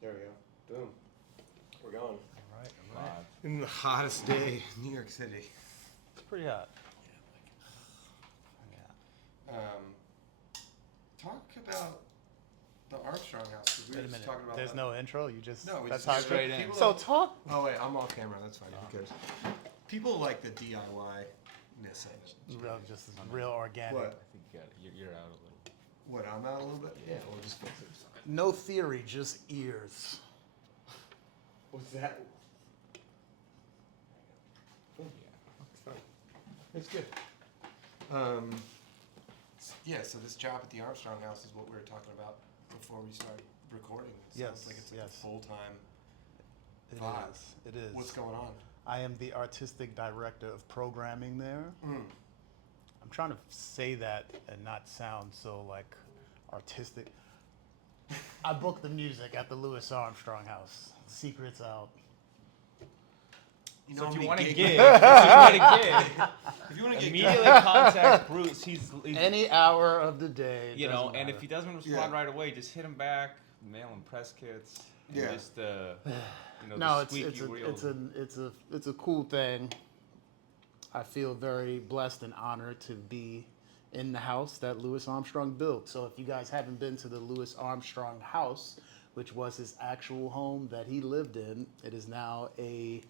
There we go. Boom. We're going. All right. In the hottest day in New York City. It's pretty hot. Talk about the Armstrong house. We Wait were a just minute. talking about There's that. no intro. You just No, we that's just how straight it in. So talk. Oh wait, I'm off camera. That's fine. Who cares? People like the DIY-ness of it. Just real organic. What? I think you got it. You're out a little. What? I'm out a little bit. Yeah, we'll just fix it. No theory, just ears. What's that? Yeah. It's good. Yeah, so this job at the Armstrong house is what we were talking about before we started recording. It sounds like it's like a full-time vibe. It is. What's going on? I am the artistic director of programming there. I'm trying to say that and not sound so like artistic. I book the music at the Louis Armstrong house. Secrets out. You So know if how you many want to gigs- gig, if you want to Immediately contact Bruce. He's Any hour of the day. you know, doesn't and matter. if he doesn't respond right away, just hit him back, mail him press kits, and Yeah. just No, the it's squeaky wheel. it's a cool thing. I feel very blessed and honored to be in the house that Louis Armstrong built. So if you guys haven't been to the Louis Armstrong house, which was his actual home that he lived in, it is now a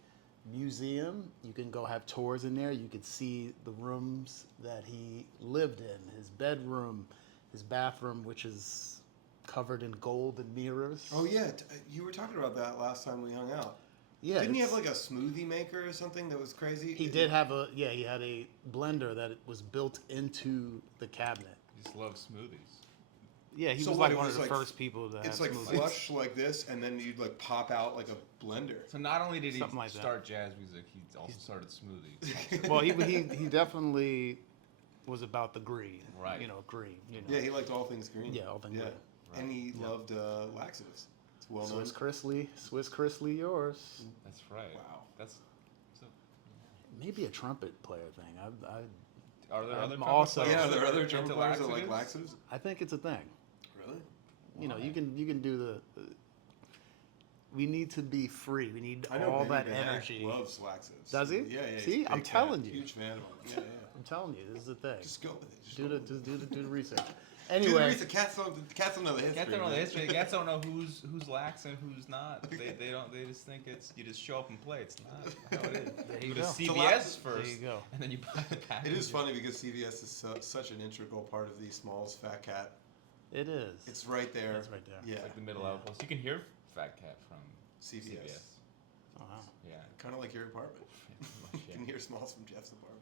museum. You can go have tours in there. You could see the rooms that he lived in, his bedroom, his bathroom, which is covered in gold and mirrors. Oh yeah, you were talking about that last time we hung out. Yeah, Didn't he have like a smoothie maker or something that was crazy? he did have he had a blender that was built into the cabinet. He just loves smoothies. Yeah, he So was what, like it one was of the like- first people to have It's like smoothies. flush like this, and then you'd like pop out like a blender. So not only did he Something like that. start jazz music, he also started smoothies. Well, he definitely was about the green. Right. You know, green. You know. Yeah, he liked all things green. Yeah, all things green. And he loved laxatives. It's well known. Swiss Chris Lee, yours. That's right. Wow. That's so. Maybe a trumpet player thing. Are there other I'm trumpet also- players Yeah, there are other into trumpet players that like laxatives? laxatives. I think it's a thing. Really? You know, you can do the. We need to be free. We need I know all Benny that Van Ack energy. loves laxatives. Does he? Yeah, yeah. he's See, a I'm big telling fan, you. Huge fan of him. Yeah, I'm telling you, this is the thing. yeah. Just go with it. Just Do go the with it. do the research. Do the Anyway, reason. Cats don't know the history. Cats don't know the man. history. Cats don't know who's lax and who's not. They don't. They just think it's you just show up and play. It's not how it is. There you You go. go to It's a CVS lot- first, there you go. and then you buy the package. It is funny because CVS is such an integral part of the Smalls Fat Cat. It is. It's right there. It's right there. Yeah. It's like the middle outpost. You can hear Fat Cat from CVS. Oh, wow. Yeah. Kind of like your apartment. Yeah. You can hear Smalls from Jeff's apartment.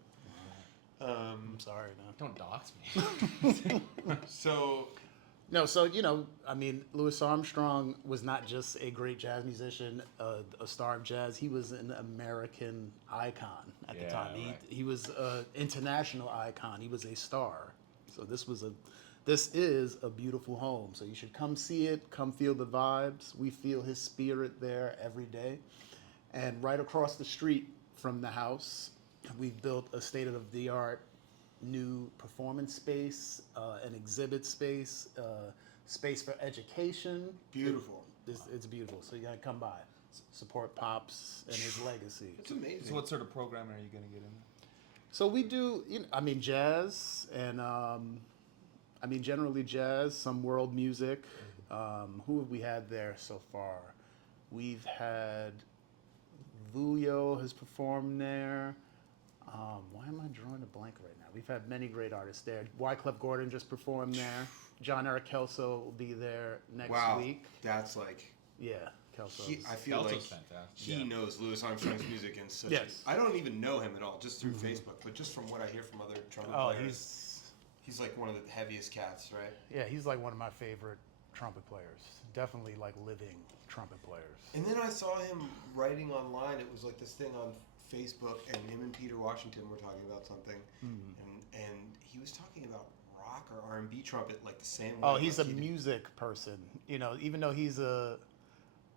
I'm sorry, man. Don't dox me. So No, so you know, I mean, Louis Armstrong was not just a great jazz musician, a star of jazz. He was an American icon at the Yeah, time. right. He was an international icon. He was a star. So this is a beautiful home. So you should come see it. Come feel the vibes. We feel his spirit there every day. And right across the street from the house, we've built a state-of-the-art new performance space, an exhibit space, space for education. beautiful. It's beautiful. So you gotta come by, support Pops and his legacy. It's amazing. So what sort of programming are you gonna get in? So we do, jazz and generally jazz, some world music. Who have we had there so far? We've had Vuyo has performed there. Why am I drawing a blank right now? We've had many great artists there. Wyclef Gordon just performed there. John Eric Kelso will be there next week. That's like. Yeah, Kelso. I feel Kelso's like fantastic. he knows Louis Armstrong's music in such. Yes. I don't even know him at all, just through Facebook, but just from what I hear from other trumpet Oh, players, he's like one of the heaviest cats, right? he's like one of my favorite trumpet players. Definitely like living trumpet players. And then I saw him writing online. It was like this thing on Facebook, and him and Peter Washington were talking about something, and he was talking about rock or R&B trumpet like the same way. Oh, he's a like he did- music person. You know, even though he's a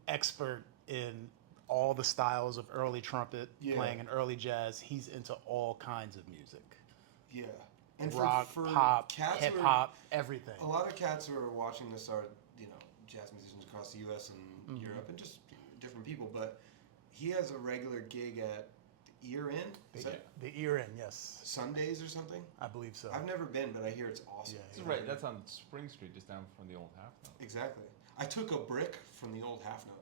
expert in all the styles of early trumpet playing and early jazz, he's into all kinds of music. Yeah. And Rock, for pop, cats hip hop, everything. A lot of cats who are watching this are, jazz musicians across the U.S. and Europe and just different people. But he has a regular gig at the Ear Inn. Is that The Ear Inn, yes. Sundays or something? I believe so. I've never been, but I hear it's awesome. Yeah, That's right. That's on Spring Street, just down from the old Half Note. Exactly. I took a brick from the old Half Note.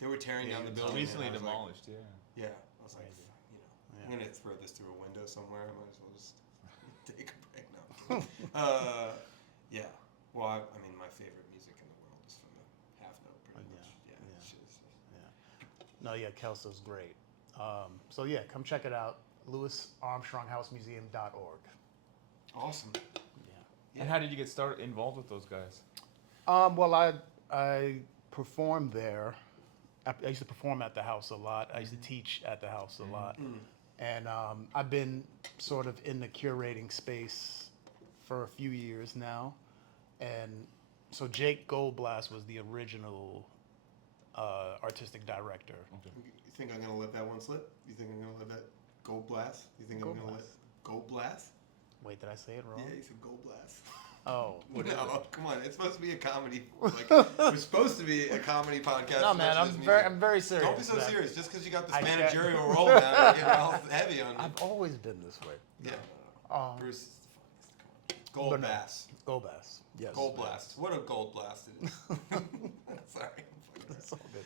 They were tearing down the It's building. recently and I was demolished. Like, yeah. I was like, Crazy. I'm gonna throw this through a window somewhere. I might as well just take a break now. Yeah. Well, I mean, my favorite music in the world is from the Half Note, pretty much. Yeah. Shit is- No, yeah, Kelso's great. So yeah, come check it out. LouisArmstrongHouseMuseum.org. Awesome. Yeah. And how did you get started involved with those guys? Well, I performed there. I used to perform at the house a lot. I used to teach at the house a lot. And I've been sort of in the curating space for a few years now. And so Jake Goldblass was the original artistic director. Okay. You think I'm gonna let that one slip? You think I'm gonna let that Gold Blast? You think I'm gonna let Gold Blast? Wait, did I say it wrong? Yeah, you said Gold Blast. Oh. No, come on. It's supposed to be a comedy. Like, it's supposed to be a comedy podcast. No, man, I'm very serious. Don't be so man. serious. Just because you got this I can't- managerial role now, you're getting all heavy on me. I've always been this way. Yeah. Bruce is the funniest. Come on. Gold But no. Bass. Goldbass. Yes. Gold Blast. What a Gold Blast it is. Sorry. It's all good.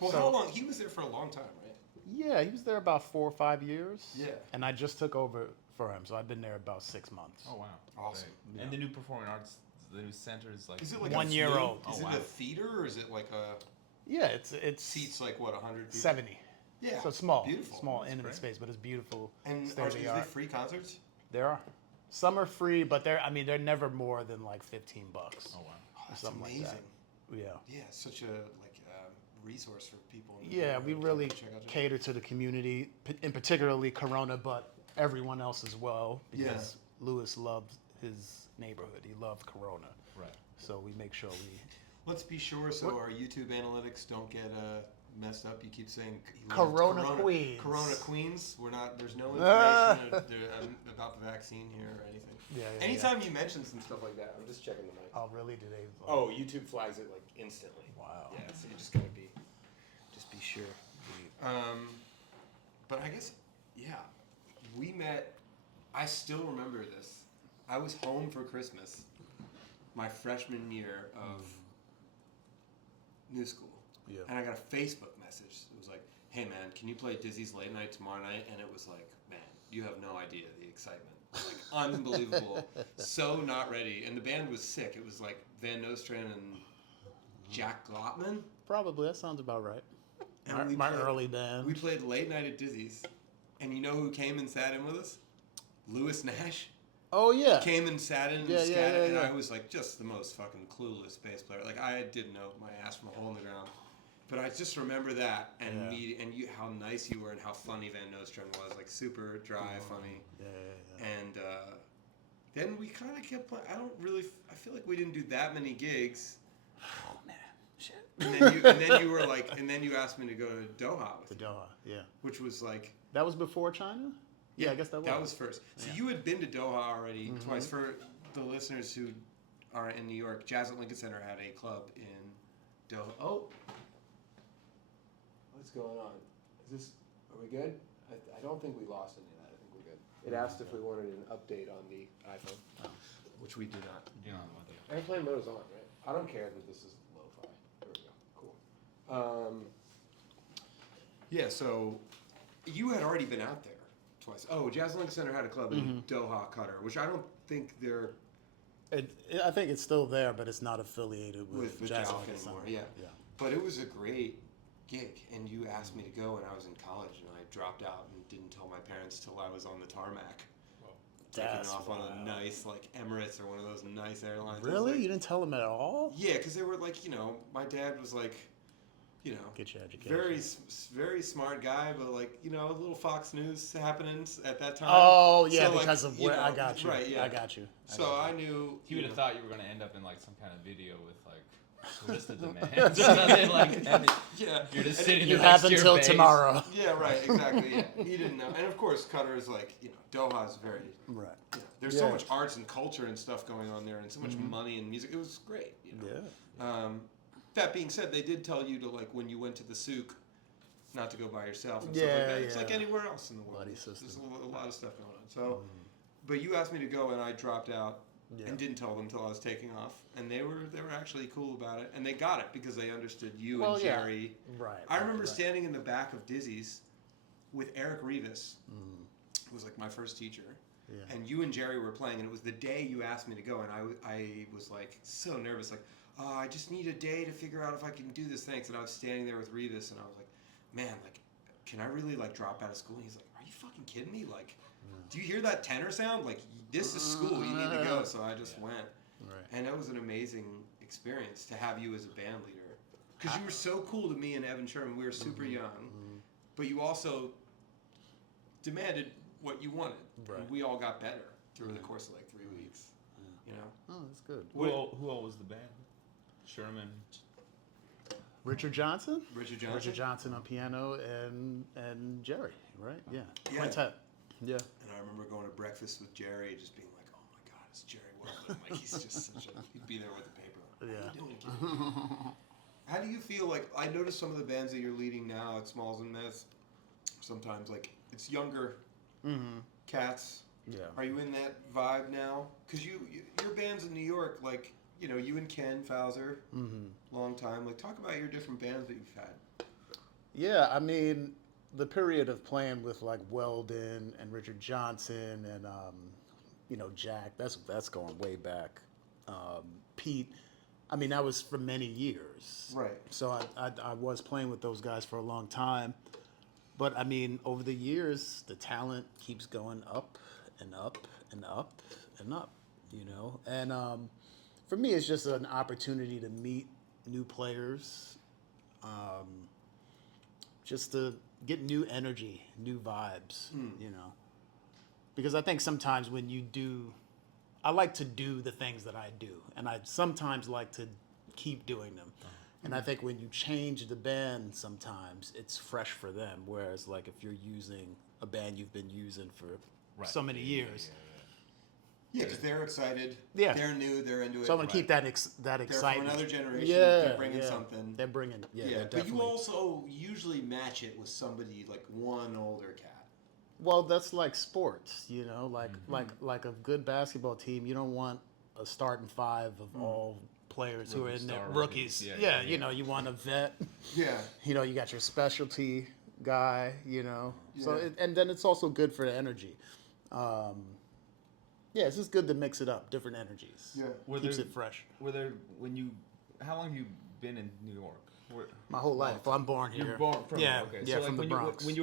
Well, So, how long? He was there for a long time, right? yeah, he was there about 4 or 5 years. Yeah. And I just took over for him, so I've been there about 6 months. Oh wow. Awesome. Great. And the new performing arts, the new center is like Is it like 1 a year new- old. Is Oh, it wow. a theater or is it like a Yeah, it's seats like what 100 people? 70. Yeah. So it's small, Beautiful. small, That's intimate great. space, but it's beautiful. And state are of the usually art. free concerts? There are. Some are free, but they're never more than like $15. Oh wow. Oh, that's Something like amazing. that. Yeah. Yeah, such a resource for people. in the Yeah, area we to really check out your- cater to the community, in particularly Corona, but everyone else as well, because Louis loved his neighborhood. He loved Corona. Right. So we make sure we... Let's be sure so our YouTube analytics don't get messed up. You keep saying he loves Corona Queens. Corona Queens. We're not. There's no information about the vaccine here or anything. Yeah, Anytime you mention some stuff like that, I'm just checking the mic. Oh, really? Do they... Oh, YouTube flags it like instantly. Wow. Yeah, so you just gotta be sure. But I guess, yeah, we met. I still remember this. I was home for Christmas, my freshman year of new school, and I got a Facebook message. It was like, "Hey man, can you play Dizzy's Late Night tomorrow night?" And it was like, man, you have no idea the excitement. Like unbelievable. So not ready. And the band was sick. It was like Van Nostrand and Jack Glotman. Probably. That sounds about right. And My early band. We played Late Night at Dizzy's. And you know who came and sat in with us? Lewis Nash. Oh, yeah. Came and sat in and Yeah, scattered. And yeah. I was like just the most fucking clueless bass player. Like I didn't know my ass from a hole in the ground. But I just remember that and you how nice you were and how funny Van Nostrand was. Like super dry, funny. Yeah. And then we kind of kept playing. I feel like we didn't do that many gigs. Oh, man. Shit. And then you were like, and then you asked me to go to Doha with To you, Doha, yeah. which was like, That was before China? Yeah, I guess that was. That was first. So you had been to Doha already twice. For the listeners who are in New York, Jazz at Lincoln Center had a club in Doha. Oh, what's going on? Are we good? I don't think we lost any of that. I think we're good. It asked if we wanted an update on the iPhone, which we do not. Airplane mode is on, right? I don't care that this is lo-fi. There we go. Cool. Yeah, so you had already been out there twice. Oh, Jazz Link Center had a club in Doha, Qatar, which I don't think they're I think it's still there, but it's not affiliated with Jazz Jalk Lincoln anymore. Center. Yeah. But it was a great gig, and you asked me to go, and I was in college, and I dropped out and didn't tell my parents till I was on the tarmac. Taking That's off on a wild. nice, like, Emirates or one of those nice airlines. I was Really? like- You didn't tell them at all? Yeah, because they were like, my dad was like, Get your education. very smart guy, but like, a little Fox News happening at that time. Oh, yeah, So, like, because of where I got you. Right, yeah. I got you. So I knew He would have thought you were going to end up in like some kind of video with like solicited demands or something like that. Yeah. You're just And sitting You there next have to your until bass. tomorrow. Yeah, right, exactly. Yeah, he didn't know, and of course, Qatar is like, Doha is very. Right. There's so Yeah. much arts and culture and stuff going on there, and so much money and music. It was great. Yeah. that being said, they did tell you to, like, when you went to the souk, not to go by yourself and stuff like that. It's like anywhere else in the world. Buddy system. There's a lot of stuff going on. So, but you asked me to go, and I dropped out and didn't tell them until I was taking off. And they were actually cool about it, and they got it because they understood you and Jerry. Right. I remember standing in the back of Dizzy's with Eric Rivas, who was like my first teacher. Yeah. And you and Jerry were playing, and it was the day you asked me to go, and I was like so nervous, like, oh, I just need a day to figure out if I can do this, thanks. And I was standing there with Rivas, and I was like, man, like, can I really, like, drop out of school? And he's like, are you fucking kidding me? Like, do you hear that tenor sound? Like, this is school, you need to go. So I just went. Right. And that was an amazing experience to have you as a band leader. Because you were so cool to me and Evan Sherman. We were super young, but you also demanded what you wanted. Right. And we all got better through the course of like 3 weeks. Yeah. You know? Oh, that's good. Who all was the band? Sherman. Richard Johnson. Richard Johnson. Richard Johnson on piano and Jerry, right? Yeah. Quintet. Yeah. And I remember going to breakfast with Jerry, just being like, "Oh my God, it's Jerry Weldon!" Like he's just such a. He'd be there with the paper. Yeah. What are you doing, kid? How do you feel? Like I noticed some of the bands that you're leading now at Smalls and Mez. Sometimes like it's younger cats. Yeah. Are you in that vibe now? Because your band's in New York, like. You know, you and Ken Fowler, long time. Like, talk about your different bands that you've had. Yeah, I mean, the period of playing with like Weldon and Richard Johnson and you know Jack. That's going way back. Pete. I mean, that was for many years. Right. So I was playing with those guys for a long time, but I mean, over the years, the talent keeps going up and up and up and up. You know, and for me, it's just an opportunity to meet new players, just to get new energy, new vibes, you know. Because I think sometimes when you do, I like to do the things that I do, and I sometimes like to keep doing them. And I think when you change the band, sometimes it's fresh for them. Whereas, like, if you're using a band you've been using for so many years. Yeah, because they're excited. Yeah. They're new. They're into it. So I'm going to keep that excitement. They're from another generation. Yeah. They're bringing something. They're bringing, But you also usually match it with somebody, like one older cat. Well, that's like sports, you know? Like a good basketball team, you don't want a starting five of all players who are in their rookies. Yeah, you know, you want a vet. Yeah. You know, you got your specialty guy, you know? Yeah. So, and then it's also good for the energy. Yeah, it's just good to mix it up, different energies. Yeah, keeps it fresh. How long have you been in New York? My whole life. Well, I'm born here. You're born from okay. So from the Bronx. When you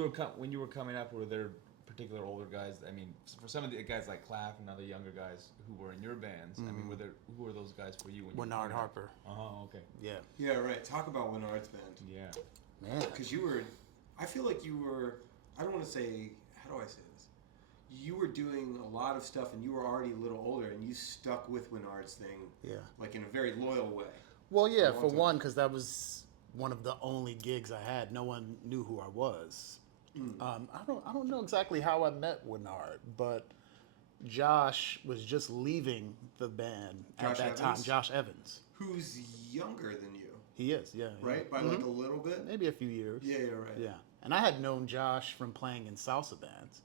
were coming up, were there particular older guys? I mean, for some of the guys like Claff and other younger guys who were in your bands. I mean, who were those guys for you? Winnard Harper. Oh, okay. Yeah. Yeah, right. Talk about Winnard's band. Yeah. Man. Because you were, I feel like you were. I don't want to say. How do I say this? You were doing a lot of stuff, and you were already a little older, and you stuck with Winnard's thing, like in a very loyal way. Well, yeah, for one, because that was one of the only gigs I had. No one knew who I was. I don't know exactly how I met Winnard, but Josh was just leaving the band at that time. Josh Evans, who's younger than you. He is, yeah. Right, by like a little bit. Maybe a few years. Yeah, right. Yeah, and I had known Josh from playing in salsa bands.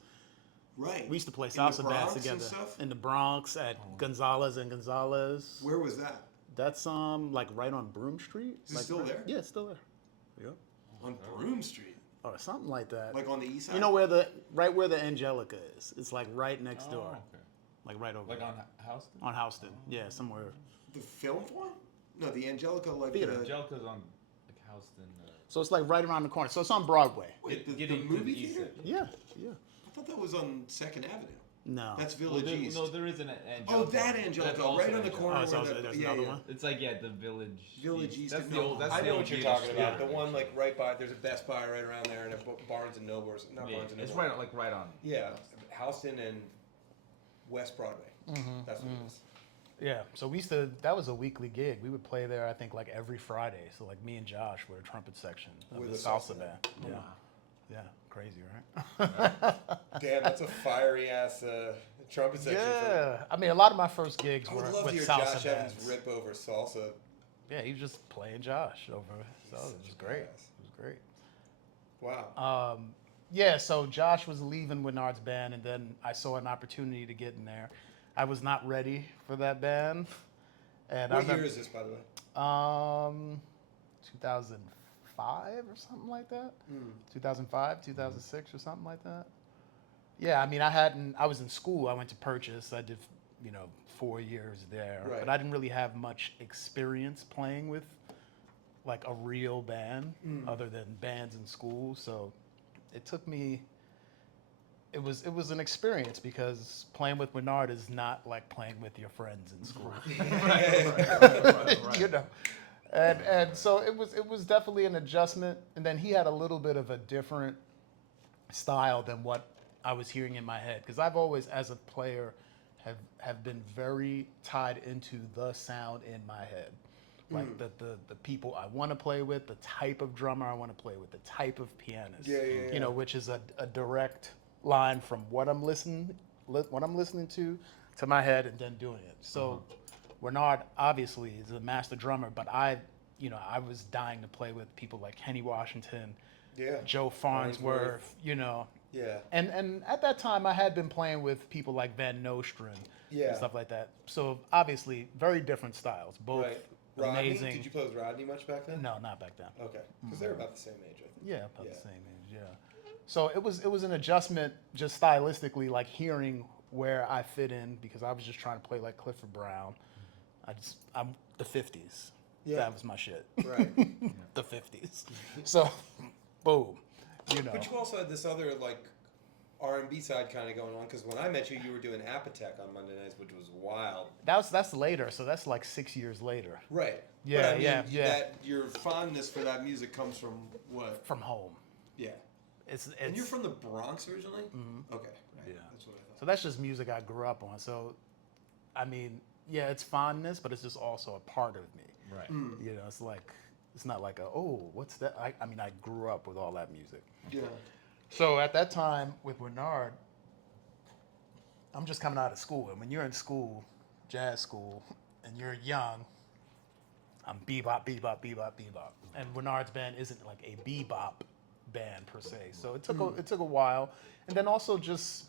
Right. We used to play salsa bands together in the Bronx at Gonzalez and Gonzalez. Where was that? That's like right on Broome Street. Is it still there? Yeah, it's still there. Yeah. On Broome Street. Or something like that. Like on the east side. You know right where the Angelica is. It's like right next door. Okay. Like right over. Like there. on Houston. On Houston, yeah, somewhere. The film forum? No, the Angelica Theater. Angelica's on like Houston. So it's like right around the corner. So it's on Broadway. Wait, the movie theater? Yeah. I thought that was on 2nd Avenue. No. That's Village East. No, there is an Angelica. Oh, that Angelica, right on the corner. There's another one? It's like, the Village East. That's the old. That's I the know old what you're talking about. The one like right by, there's a Best Buy right around there and a Barnes & Noble. Not Barnes & Noble. It's right on. Yeah, Houston and West Broadway. That's what it is. Yeah, so that was a weekly gig. We would play there, I think, like every Friday. So like me and Josh were a trumpet section of the salsa band. Yeah. Wow. Yeah, crazy, right? Damn, that's a fiery ass trumpet section. Yeah, I mean, a lot of my first gigs were with salsa bands. I would love to hear Josh Evans rip over salsa yeah, he was just playing Josh over. So it was great. It was great. Wow. Yeah, so Josh was leaving Winard's band, and then I saw an opportunity to get in there. I was not ready for that band. And What year is this, by the way? 2005 or something like that. 2005, 2006 or something like that. Yeah, I mean, I was in school. I went to Purchase. I did, 4 years there. Right. But I didn't really have much experience playing with, like, a real band other than bands in school. So it took me, it was an experience because playing with Winard is not like playing with your friends in school. Right. And so it was definitely an adjustment. And then he had a little bit of a different style than what I was hearing in my head, because I've always, as a player, have been very tied into the sound in my head. Like the people I want to play with, the type of drummer I want to play with, the type of pianist. Yeah. Which is a direct line from what I'm listening to my head and then doing it. So Winard obviously is a master drummer, but I was dying to play with people like Kenny Washington, Joe Farnsworth, Yeah. And at that time I had been playing with people like Van Nostrand and stuff like that. So obviously very different styles, both Rodney? amazing. Did you play with Rodney much back then? No, not back then. Okay, because they were about the same age, I think. Yeah, about the same age. Yeah. So it was an adjustment just stylistically, like hearing where I fit in, because I was just trying to play like Clifford Brown. I'm the 50s. Yeah. That was my shit. Right. The 50s. So, boom. But you also had this other like R&B side kind of going on, because when I met you, you were doing Apotec on Monday nights, which was wild. That's later, so that's like 6 years later. Right. Yeah, but I mean, yeah. That your fondness for that music comes from what? From home. Yeah. It's And you're from the Bronx originally? Mm-hmm. Okay. Right. Yeah. That's what I thought. So that's just music I grew up on. So, I mean, yeah, it's fondness, but it's just also a part of me. Right. It's like, it's not like what's that? I mean, I grew up with all that music. Yeah. So at that time with Winard, I'm just coming out of school. And when you're in school, jazz school, and you're young, I'm bebop, bebop, bebop, bebop. And Winard's band isn't like a bebop band per se. So it took a while. And then also just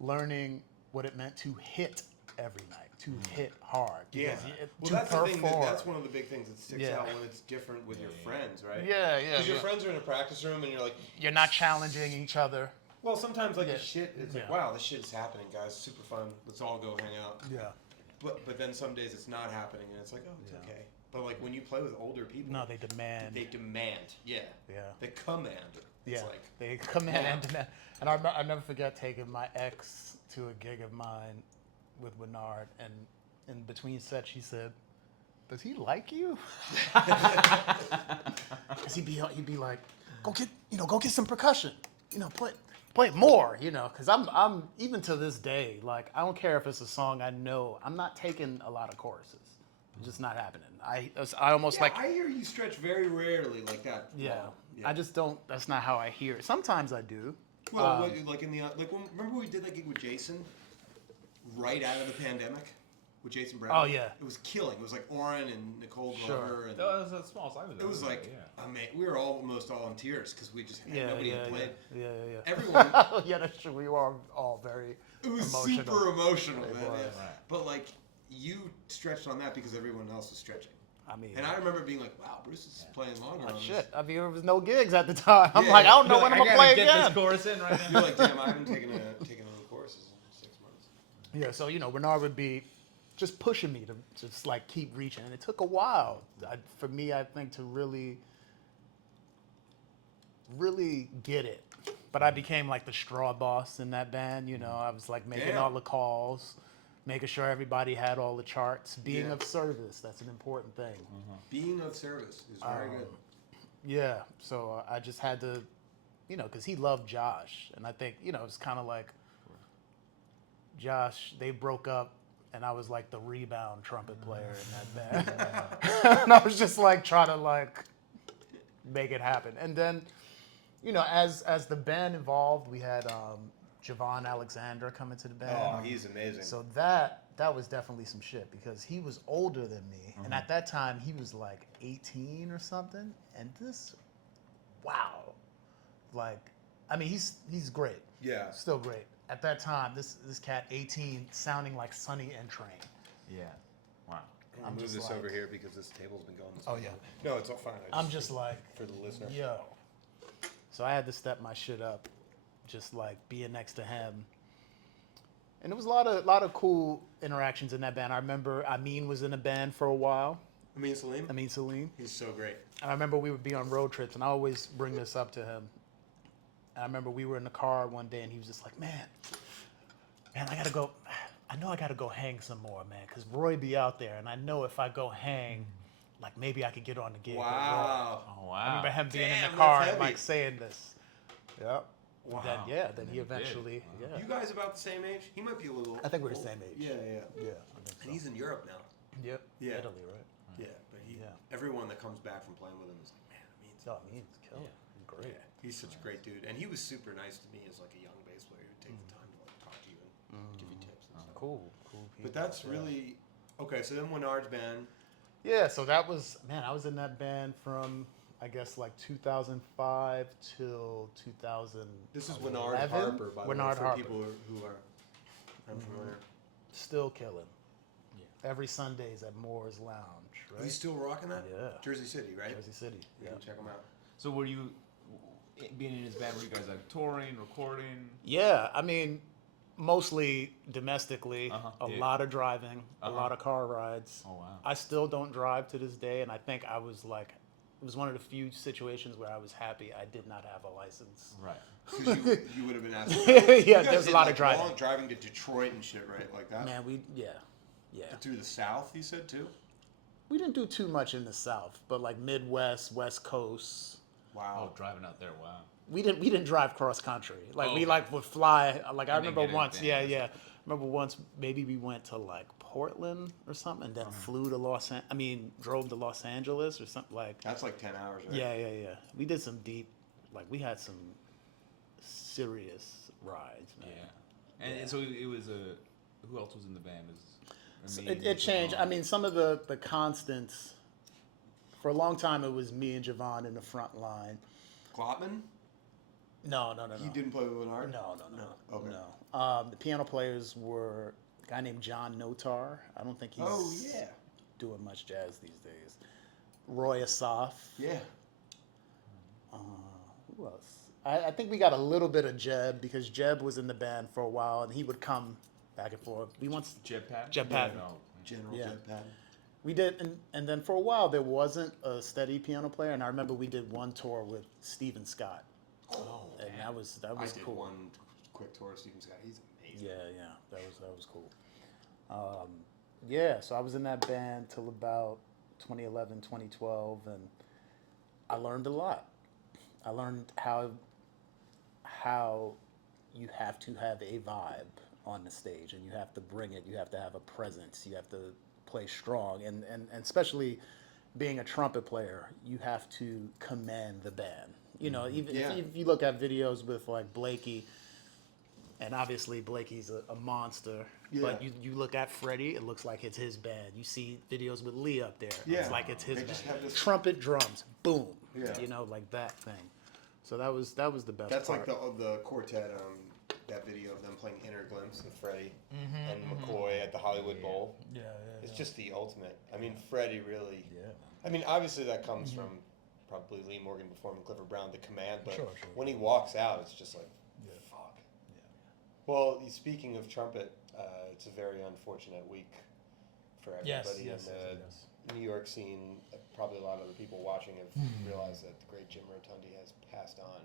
learning what it meant to hit every night, to hit hard. Yeah. To Well, that's the thing. perform. That's one of the big things that sticks out when it's different with your friends, right? Yeah, Because your friends are in a practice room and you're like... You're not challenging each other. Well, sometimes like Yeah. the shit, it's like, Yeah. wow, this shit is happening, guys. Super fun. Let's all go hang out. Yeah. But then some days it's not happening and it's like, oh, it's okay. But like when you play with older people... No, they demand. They demand. Yeah. Yeah. They command. It's Yeah, like... they command and demand. And I'll never forget taking my ex to a gig of mine with Winard, and in between sets she said, "Does he like you?" Because he'd be like, "Go get some percussion, play more, Because I'm even to this day, like I don't care if it's a song I know, I'm not taking a lot of choruses. It's just not happening. I almost like. I hear you stretch very rarely like that. Yeah. long. I just don't. That's not how I hear it. Sometimes I do. Well, like in the remember we did that gig with Jason, right out of the pandemic, with Jason Brown. Oh, yeah. It was killing. It was like Oren and Nicole Sure. Glover. And That was a small side of it. it was like, I mean, we were almost all in tears because we just had nobody had played. Yeah. Everyone. Yeah, that's true. We were all very It was emotional. super emotional, It man. was. Yeah. Right. But like, you stretched on that because everyone else was stretching. I mean, And I remember being like, wow, Bruce is playing longer on this. shit. I mean, there was no gigs at the time. I'm Yeah, like, I don't know You're when like, I'm I gonna play gotta get again. this chorus in right now. You're like, damn, I haven't taken any courses in 6 months. Yeah, so Bernard would be just pushing me to just like keep reaching, and it took a while for me, I think, to really get it. But I became like the straw boss in that band. I was like making Damn. all the calls, making sure everybody had all the charts, being Yeah. of service. That's an important thing. Being of service is very good. Yeah, so I just had to, because he loved Josh, and I think it's kind of like Josh. They broke up, and I was like the rebound trumpet player in that band, and I was just like trying to like make it happen. And then, as the band evolved, we had Javon Alexander come into the band. Oh, he's amazing. So that that was definitely some shit because he was older than me, and at that time he was like 18 or something. And wow, like, I mean, he's great. Yeah. Still great. At that time, this cat 18 sounding like Sonny and Train. Yeah. Wow. I'm move just this like- over here because this table's been going this Oh, way. yeah. No, it's all fine. I'm just like, for the listener. yo. So I had to step my shit up, just like being next to him. And it was a lot of cool interactions in that band. I remember Amin was in the band for a while. Salim? Salim. He's so great. And I remember we would be on road trips, and I always bring this up to him. And I remember we were in the car one day, and he was just like, man, I gotta go. I know I gotta go hang some more, man, because Roy be out there, and I know if I go hang, like maybe I could get on the gig. with Roy." Wow. Oh, wow. I remember him being in Damn, the car that's and like heavy. saying this. Yep. Wow. Then he And then he did. eventually, Wow. yeah. You guys about the same age? He might be a little. I think we're the old. same age. Yeah. Yeah. I think And he's in Europe now. Yep. Yeah. Italy, right? Yeah, but Yeah. everyone that comes back from playing with him is like, man, I mean, No, I mean, it's killer. Great. yeah, he's such a great dude, and he was super nice to me as like a young bass player. He would take the time to like talk to you and give you tips and stuff. Cool. But that's Yeah. really okay. So then Winard's band. Yeah, so that was, man, I was in that band from, I guess, like 2005 till 2000. This is Winard Harper, by the way, Winard for Harper. people who are unfamiliar. Still killing. Yeah. Every Sundays at Moore's Lounge, right? He's still rocking that? Yeah. Jersey City, right? Jersey City. You Yeah. can check him out. So were you being in his band? Were you guys like touring, recording? Yeah, I mean, mostly domestically, a Yeah. lot of driving, a lot of car rides. Oh wow. I still don't drive to this day, and I think I was like, it was one of the few situations where I was happy I did not have a license. Right. Because you would have been asked. Yeah, there's a lot of driving. Long driving to Detroit and shit, right? Like that. Man, yeah. Through the South, you said too. We didn't do too much in the South, but like Midwest, West Coast. Wow. Oh, driving out there. Wow. We didn't drive cross country. Like Oh, we okay. like would fly. Like I And then remember get in once. van Yeah, or yeah. Remember once maybe we went to like Portland or something, and then flew to drove to Los Angeles or something like. That's like 10 hours, right? Yeah. We did some deep, like we had some serious rides, man. Yeah. And so it was who else was in the band? So Me, it changed. Javon. I mean, some of the constants. For a long time, it was me and Javon in the front line. Klopman? No. He didn't play with Winard? No. Okay. No. The piano players were a guy named John Notar. I don't think he's doing much jazz these days. Roy Asaf. Yeah. Who else? I think we got a little bit of Jeb because Jeb was in the band for a while and he would come back and forth. We once Jeb Patton? Jeb Patton. No. General Yeah. Jed Patton. we did, and then for a while there wasn't a steady piano player, and I remember we did one tour with Stephen Scott, Oh, and man. that was I did cool. one quick tour of Stephen Scott. He's amazing. Yeah, that was cool. So I was in that band till about 2011, 2012, and I learned a lot. I learned how you have to have a vibe on the stage, and you have to bring it. You have to have a presence. You have to play strong, and especially being a trumpet player, you have to command the band. You know, even if you look at videos with like Blakey, and obviously Blakey's a monster, but you look at Freddie, it looks like it's his band. You see videos with Lee up there, it's like it's his They band. just have this- Trumpet, drums, boom. Yeah. You know, like that thing. So that was the best That's part. like the quartet, that video of them playing Inner Glimpse with Freddie and McCoy at the Hollywood Bowl. Yeah. It's just the ultimate. I mean, Freddie really. Yeah. I mean, obviously that comes from probably Lee Morgan before him, Clifford Brown, the command. But Sure. when he walks out, it's just like, fuck. Yeah. Well, speaking of trumpet, it's a very unfortunate week for everybody Yes. in the New York scene. Probably a lot of the people watching have realized that the great Jim Rotundi has passed on.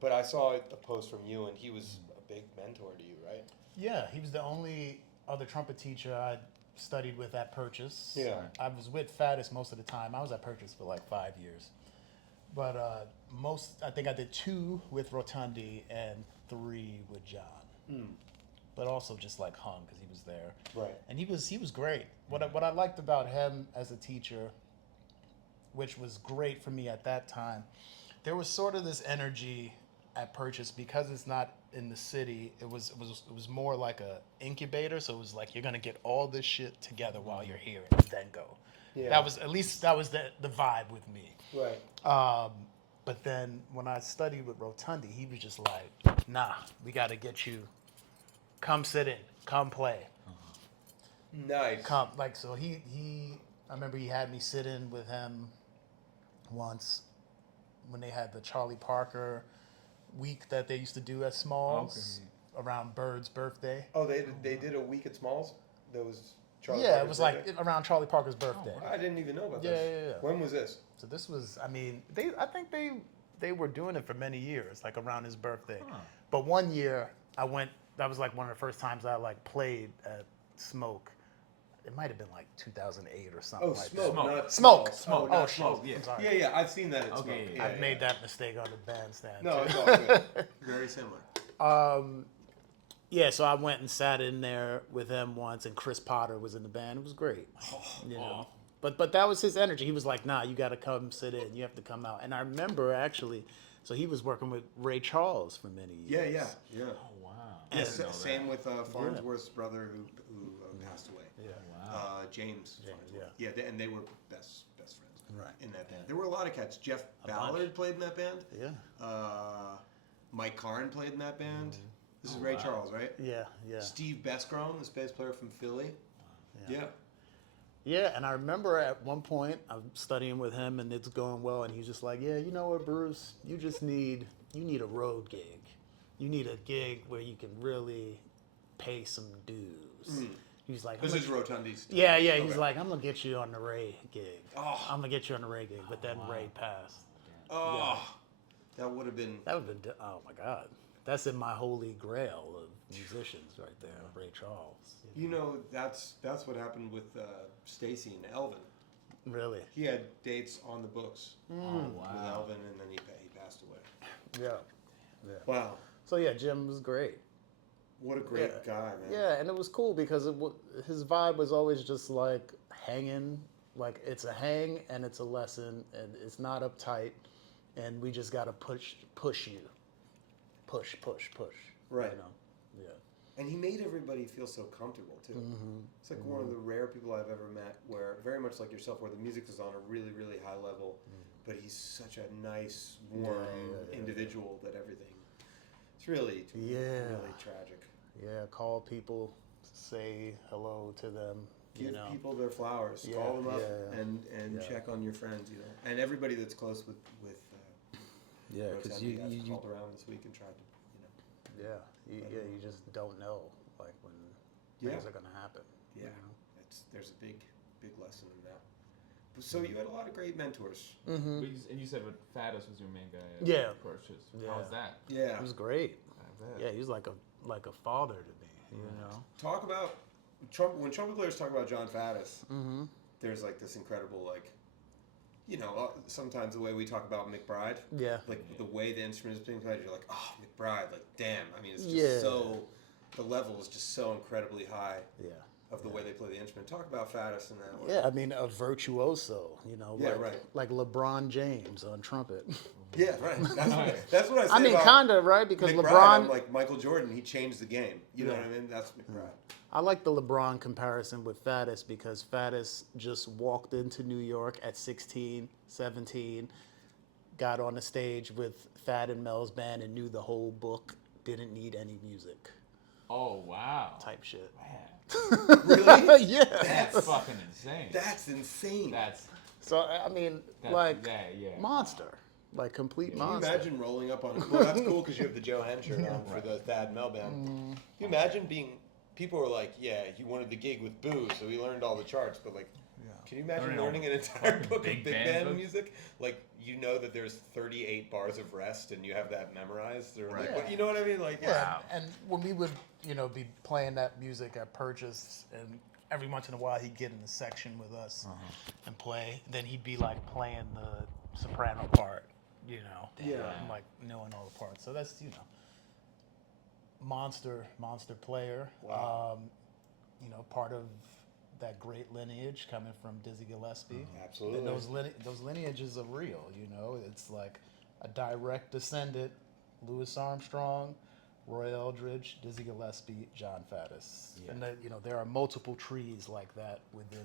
But I saw a post from you, and he was a big mentor to you, right? Yeah, he was the only other trumpet teacher I studied with at Purchase. Yeah. I was with Faddis most of the time. I was at Purchase for like 5 years. But I think I did 2 with Rotundi and 3 with John. But also just like hung because he was there. Right. And he was great. What I liked about him as a teacher, which was great for me at that time, there was sort of this energy at Purchase, because it's not in the city, it was more like a incubator. So it was like, you're gonna get all this shit together while you're here and then go. Yeah. That was the vibe with me. Right. But then when I studied with Rotundi, he was just like, nah, we got to get you, come sit in, come play. Nice. Come, like, so I remember he had me sit in with him once when they had the Charlie Parker week that they used to do at Smalls around Bird's birthday. Oh, they did a week at Smalls? That was Charlie Yeah, Parker's it was birthday? like around Charlie Parker's birthday. I didn't even know about Yeah, this. yeah, yeah. When was this? So this was, I mean, I think they were doing it for many years, like around his birthday. Huh. But one year I went, that was like one of the first times I like played at Smoke. It might have been like 2008 or something Oh, like Smoke, Smoke. not Smoke. Smalls. Oh, not shit. Smalls. Yeah. I'm sorry. Yeah, I've seen that at Okay, Smoke. yeah, Yeah, I made that mistake on the bandstand. No, too. it's all good. Very similar. Yeah, so I went and sat in there with him once, and Chris Potter was in the band. It was great, you know. But that was his energy. He was like, "Nah, you got to come sit in. You have to come out." And I remember actually, so he was working with Ray Charles for many years. Yeah. Oh wow. I Yeah, didn't know that. same with Farnsworth's brother who passed away. Yeah. Wow. James. Farnsworth. yeah. And they were best friends. Right. In that band, there were a lot of cats. Jeff A Ballard bunch. played in that band. Yeah. Mike Karn played in that band. Mm-hmm. This is Oh, Ray wow. Charles, right? Yeah. Yeah. Steve Bescron, this bass player from Philly. Yeah. Yeah, and I remember at one point I'm studying with him, and it's going well, and he's just like, "Yeah, you know what, Bruce? You need a road gig. You need a gig where you can really pay some dues." He's like, This is Rotundi's. Yeah, yeah. Okay. He's like, "I'm gonna get you on the Ray gig. Oh. I'm gonna get you on the Ray gig." But then Ray passed. Oh, that would have been. That would have been. Oh my God, that's in my holy grail of musicians right there, Ray Charles. You know, that's what happened with Stacy and Elvin. Really? He had dates on the books Oh with wow. Elvin, and then he passed away. Yeah. Yeah. Wow, So yeah, Jim was great. what a great Yeah. guy, man. Yeah, and it was cool because his vibe was always just like hanging, like it's a hang and it's a lesson and it's not uptight, and we just gotta push you, push. Right. You know? Yeah. And he made everybody feel so comfortable too. It's like one of the rare people I've ever met where, very much like yourself, where the music is on a really, really high level, but he's such a nice, warm individual that everything. It's really, really tragic. Yeah. Call people, say hello to them. Give You know. people their flowers. Yeah, Call them up yeah, and yeah. check on your friends, you know, and everybody that's close with Yeah, because Rotundi. I've you called around this week and tried to, you just don't know like when Yeah. things are gonna happen. yeah, You know? there's a big lesson in that. So you had a lot of great mentors. But and you said with Faddis was your main guy. At Yeah. Purchase. Yeah. How was that? Yeah. It was great. I bet. Yeah, he was like a father to me. You know. Talk about when trumpet players talk about John Faddis. There's like this incredible, like, you know, sometimes the way we talk about McBride, Yeah. like the way the instrument is being played, you're like, oh, McBride, like, damn. I mean, it's just Yeah. so, the level is just so incredibly high Yeah. of the way they play the instrument. Talk about Faddis in that way. Yeah, I mean a virtuoso, you know, Yeah, like, right. like LeBron James on trumpet. Yeah, right. That's what I say I mean, about kinda, right? Because McBride. LeBron, I'm like Michael Jordan, he changed the game. You know Yeah. what I mean? That's McBride. I like the LeBron comparison with Faddis because Faddis just walked into New York at 16, 17, got on the stage with Fad and Mel's band and knew the whole book, didn't need any music Oh wow. type shit. Man, Really? Yeah. that's fucking insane. That's insane. That's So, I mean, like like, monster. Like, complete Can you monster. imagine rolling up on? Well, that's cool because you have the Joe Hen shirt on for the Thad Mel band. Can you imagine being? People were like, "Yeah, he wanted the gig with Boo, so he learned all the charts." But like, can you imagine learning an entire book of big band book? music? Like, you know that there's 38 bars of rest, and you have that memorized, or like, Right. what, you know what I mean? Like, Yeah, and when we would, you know, be playing that music at Purchase, and every once in a while he'd get in the section with us and play. Then he'd be like playing the soprano part, you know. Yeah. And, like knowing all the parts. So that's, you know, monster player. Wow. You know, part of that great lineage coming from Dizzy Gillespie. Absolutely. And those lineages are real, you know. It's like a direct descendant Louis Armstrong, Roy Eldridge, Dizzy Gillespie, John Faddis. Yeah. And there are multiple trees like that within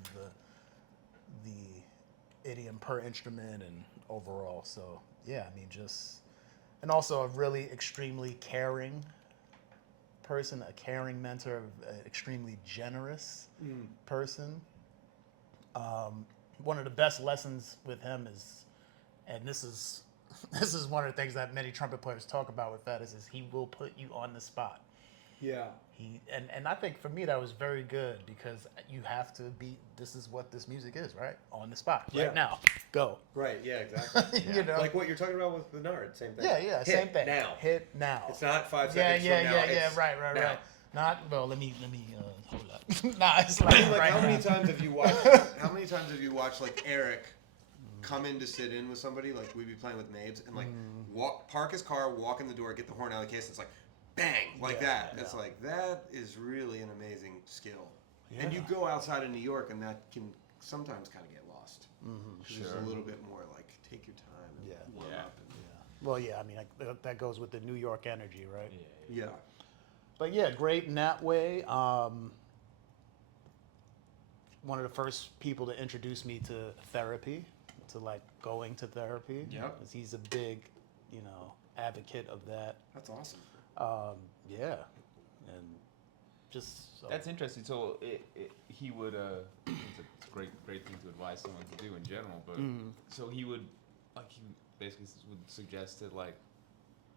the idiom per instrument and overall. So yeah, I mean, and also a really extremely caring person, a caring mentor, an extremely generous person. One of the best lessons with him is, and this is one of the things that many trumpet players talk about with Faddis, is he will put you on the spot. Yeah. And I think for me that was very good, because you have to be. This is what this music is, right? On the spot, right now, go. Right. Yeah. Exactly. You know, Like what you're talking about with Bernard. Same thing. yeah, Hit same thing. Now. Hit now. It's not 5 Yeah, seconds from now. yeah, it's right. now. Not well. Let me hold up. Nah, it's like, I mean, like right how many now. times have you watched like Eric come in to sit in with somebody, like we'd be playing with Mabes, and like park his car, walk in the door, get the horn out of the case, and it's like bang, like that. yeah. It's like, that is really an amazing skill. Yeah. And you go outside of New York, and that can sometimes kind of get lost. Mm-hmm. There's a little bit more like, take your time and warm Yeah. up. And, Well, yeah. I mean, like, that goes with the New York energy, right? yeah. But yeah, great in that way. One of the first people to introduce me to therapy, to like going to therapy. Yep. 'Cause he's a big, advocate of that. That's awesome. Yeah, and just so. That's interesting. So he would. It's a great thing to advise someone to do in general. But so he would, he basically would suggest to like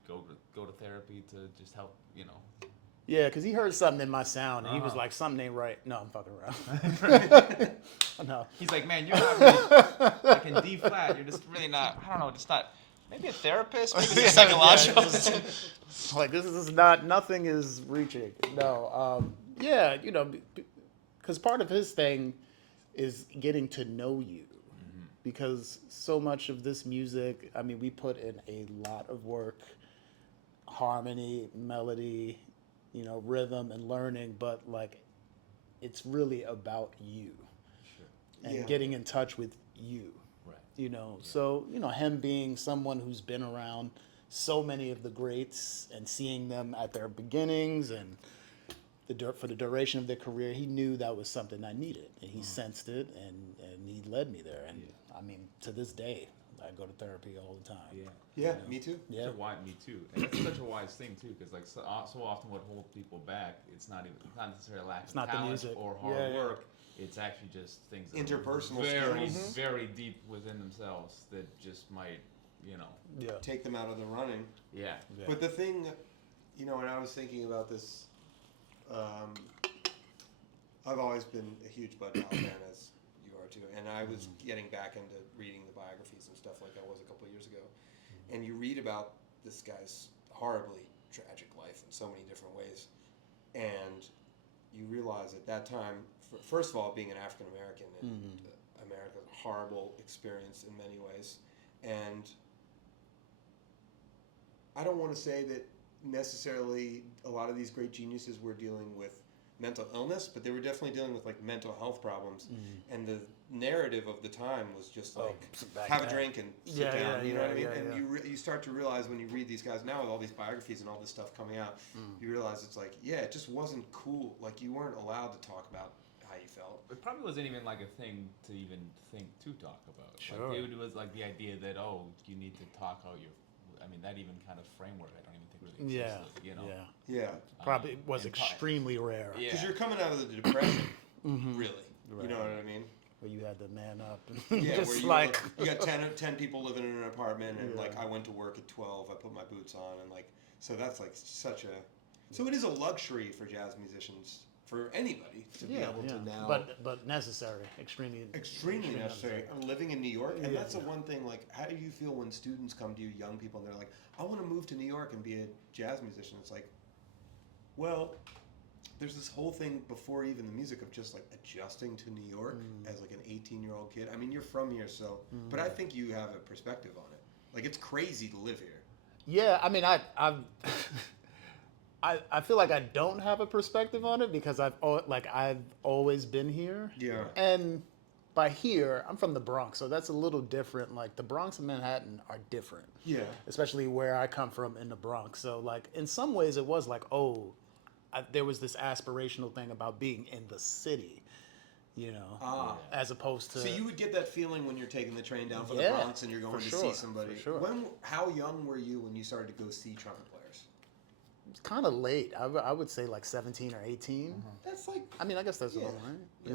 go to therapy to just help. Yeah, because he heard something in my sound, and he was Uh-huh. like, "Something ain't right." No, I'm fucking around. No. He's like, man, you're not really like in D flat. You're just really not. I don't know. Just not. Maybe a therapist. Maybe a psychological. Like, this is not, nothing is reaching. No, yeah, because part of his thing is getting to know you. Because so much of this music, I mean, we put in a lot of work, harmony, melody, rhythm and learning, but like, it's really about you and Yeah. getting in touch with you. Right. So him being someone who's been around so many of the greats and seeing them at their beginnings and for the duration of their career, he knew that was something I needed, and he sensed it, and he led me there. And I mean, to this day, I go to therapy all the time. Yeah. Yeah, me too. Yeah. Me too. And it's such a wise thing too, because like so often what holds people back, it's not necessarily lack of not the talent music. or hard Yeah, yeah. work. It's actually just things that are Interpersonal very, skills. very deep within themselves that just might, Yeah. Take them out of the running. yeah. Yeah. But the thing, and I was thinking about this, I've always been a huge Bud Powell fan, as you are too, and I was getting back into reading the biographies and stuff like I was a couple of years ago, and you read about this guy's horribly tragic life in so many different ways, and you realize at that time, first of all, being an African American in America, a horrible experience in many ways, and I don't want to say that necessarily a lot of these great geniuses were dealing with mental illness, but they were definitely dealing with like mental health problems. And the narrative of the time was just like back have a then. drink and sit Yeah, down. yeah, You know what I mean? yeah, And yeah. you start to realize when you read these guys now with all these biographies and all this stuff coming out, you realize it's like, yeah, it just wasn't cool. Like you weren't allowed to talk about how you felt. It probably wasn't even like a thing to even think to talk about. Sure. Like, it was like the idea that you need to talk out your. I mean, that even kind of framework, I don't even think really Yeah. existed. Yeah. Yeah. Probably was and extremely rare. Yeah. Because you're coming out of the depression, really. Right. You know what I mean? Where you had to man up and Yeah, where just you, like you got 10 people living in an apartment, and Yeah. like I went to work at 12, I put my boots on, and like, so that's like such a, so it is a luxury for jazz musicians, for anybody to be able to now, but necessary, extremely necessary. I'm living in New York, and Yeah, that's the one thing, like, how do you feel when students come to you, young people, and they're like, I want to move to New York and be a jazz musician? It's like, well, there's this whole thing before even the music of just like adjusting to New York as like an 18-year-old kid. I mean, you're from here, so, but I think you have a perspective on it. Like, it's crazy to live here. Yeah, I mean, I feel like I don't have a perspective on it because I've always been here. Yeah. And by here, I'm from the Bronx, so that's a little different. Like the Bronx and Manhattan are different. Yeah. Especially where I come from in the Bronx. So like in some ways it was like, there was this aspirational thing about being in the city, as opposed to. So you would get that feeling when you're taking the train down from Yeah, the Bronx and you're going for to sure, see somebody. for sure. How young were you when you started to go see trumpet players? It's kind of late. I would say like 17 or 18. That's like, I mean, I guess that's Yeah. all right. Yeah.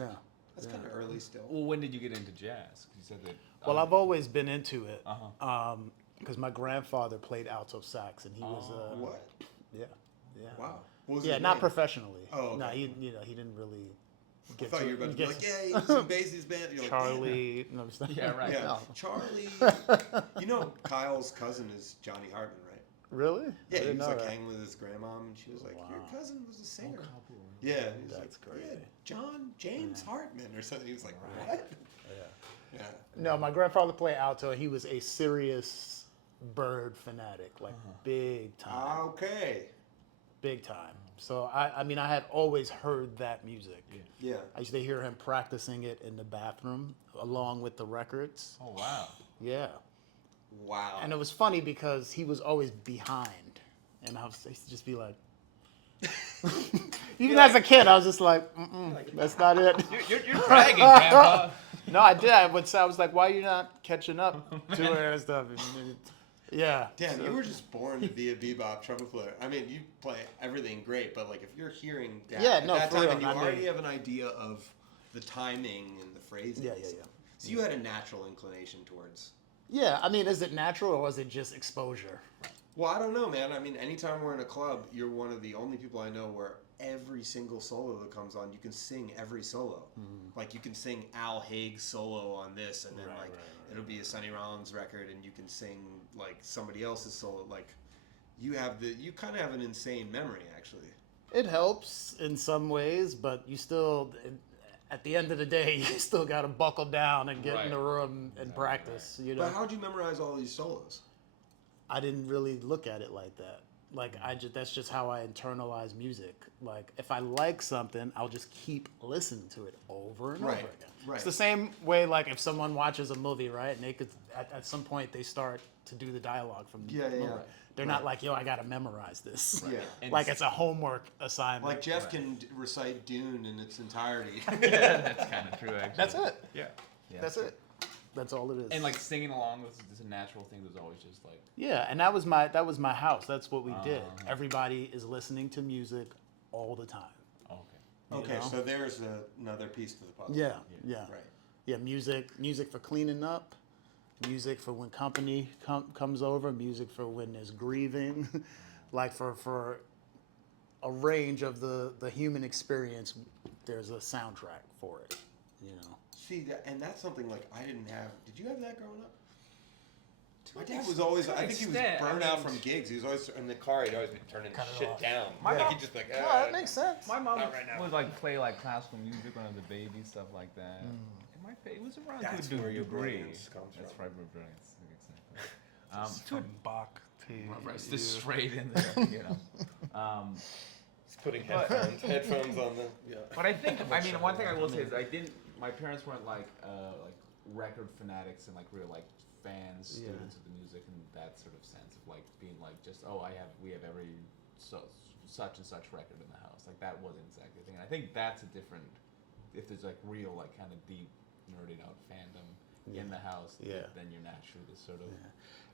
that's kind of early still. Well, when did you get into jazz? 'Cause you said that. Well, I've always been into it. Uh-huh. Because my grandfather played alto sax, and he was What? yeah. Wow. What was Yeah, his not name? professionally. Oh, okay. No, he didn't really I get thought to you were about to be get like, yeah, he was in Basie's band. You're like, Charlie. No, it's not- Yeah, right. Yeah, No. Charlie. Kyle's cousin is Johnny Hartman, right? Really? Yeah, I he didn't was know like that. hanging with his grandmom, and she was like, "Your Wow. cousin was a singer." cool. Yeah, he was That's like, crazy. Yeah, James Hartman or something. He was like, "What?" Yeah. Yeah. No, my grandfather played alto. He was a serious bird fanatic, like big time. Okay. Big time. So I mean, I had always heard that music. Yeah. I used to hear him practicing it in the bathroom along with the records. Oh wow. Yeah. Wow. And it was funny because he was always behind. And I used to just be like, even as a kid, I was just like, that's not it. You're bragging, Grandpa. No, I did. I was like, why are you not catching up to her and stuff? Yeah. Damn, So- you were just born to be a bebop trumpet player. I mean, you play everything great, but like if you're hearing that Yeah, at no, that for time real. and you I mean- already have an idea of the timing and the phrasing. Yeah, and yeah, stuff. yeah. So you had a natural inclination towards. Yeah, I mean, is it natural or is it just exposure? Well, I don't know, man. I mean, anytime we're in a club, you're one of the only people I know where every single solo that comes on, you can sing every solo. Like you can sing Al Haig's solo on this, and then it'll be a Sonny Rollins record, and you can sing like somebody else's solo. Like you kind of have an insane memory, actually. It helps in some ways, but you still, at the end of the day, you still got to buckle down and get in the room and practice. You know, But how'd you memorize all these solos? I didn't really look at it like that. Like that's just how I internalize music. Like if I like something, I'll just keep listening to it over and over again. Right. It's the same way like if someone watches a movie, right, and they could at some point they start to do the dialogue from the movie. yeah. They're not like, yo, I gotta memorize this. Yeah. And Like it's a homework assignment. Like Jeff can recite Dune in its entirety. Yeah, that's kind of true, actually. That's it. Yeah. That's it. That's all it is. And like singing along was just a natural thing. That was always just like. yeah, and that was my house. That's what we did. Everybody is listening to music all the time. Okay. Okay, know? so there's another piece to the puzzle. Yeah. Right. Yeah, music for cleaning up, music for when company comes over, music for when there's grieving, like for a range of the human experience, there's a soundtrack for it, you know. See, and that's something like I didn't have. Did you have that growing up? My dad was always. I think he was extent, burned I out mean- from gigs. He was always in the car. He'd always be turning Cut it shit off. down. My like mom- he'd just like. Well, that makes sense. My mom Not right now. would like play like classical music when I was a baby, stuff like that. And it was around That's to a where your degree. brilliance comes That's from. right, where brilliance. Exactly. From Bach to It's just straight in there, you know. He's putting But- headphones on the. Yeah. But I think, I mean, one thing I will say is my parents weren't like record fanatics and like real like fans, students of the music in that sort of sense of like being like just, we have every such and such record in the house. Like that wasn't exactly the thing. And I think that's a different, if there's like real like kind of deep nerded out fandom in the house, then you're naturally just sort of.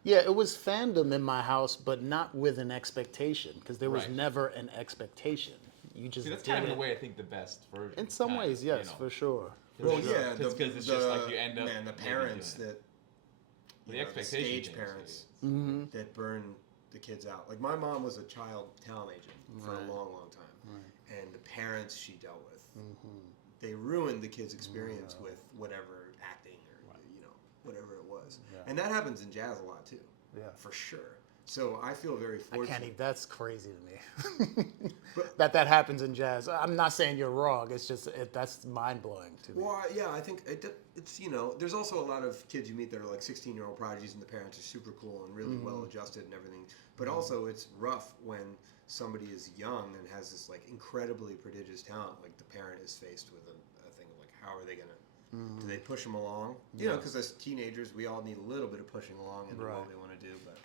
Yeah, it was fandom in my house, but not with an expectation, because there was Right. never an expectation. You just See, that's did kind of it. in a way I think the best version. In some kind ways, of, yes, you know. for sure. Well, Because- yeah, because it's just like you end up man, the maybe parents doing it. that The you know, expectation stage thing, parents Mm-hmm. that burn the kids out. Like my mom was a child talent agent for a long time, and the parents she dealt with, they ruined the kids' experience with whatever acting or whatever it was, and that happens in jazz a lot too. Yeah. For sure. So I feel very I fortunate. can't even, that's crazy to me. that happens in jazz. I'm not saying you're wrong. It's just, that's mind-blowing to me. Well, yeah, I think it's, there's also a lot of kids you meet that are like 16-year-old prodigies and the parents are super cool and really well adjusted and everything. But also it's rough when somebody is young and has this like incredibly prodigious talent. Like the parent is faced with a thing of like, how are they going to Do they push them along? You know, because as teenagers, we all need a little bit of pushing along in what we want to do. But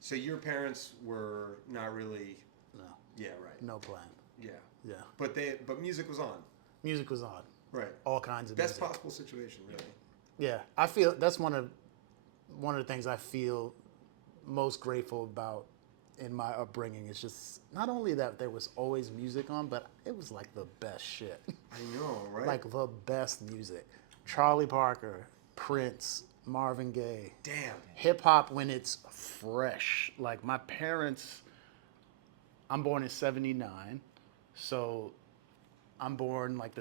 so your parents were not really. No. Yeah. Right. No plan. Yeah. Yeah. But music was on. Music was on. Right. All kinds of Best music. possible situation, really. Yeah, I feel that's one of the things I feel most grateful about in my upbringing is just not only that there was always music on, but it was like the best shit. I know, right? Like the best music. Charlie Parker, Prince, Marvin Gaye. Damn. Hip hop when it's fresh. Like my parents, I'm born in '79, so I'm born like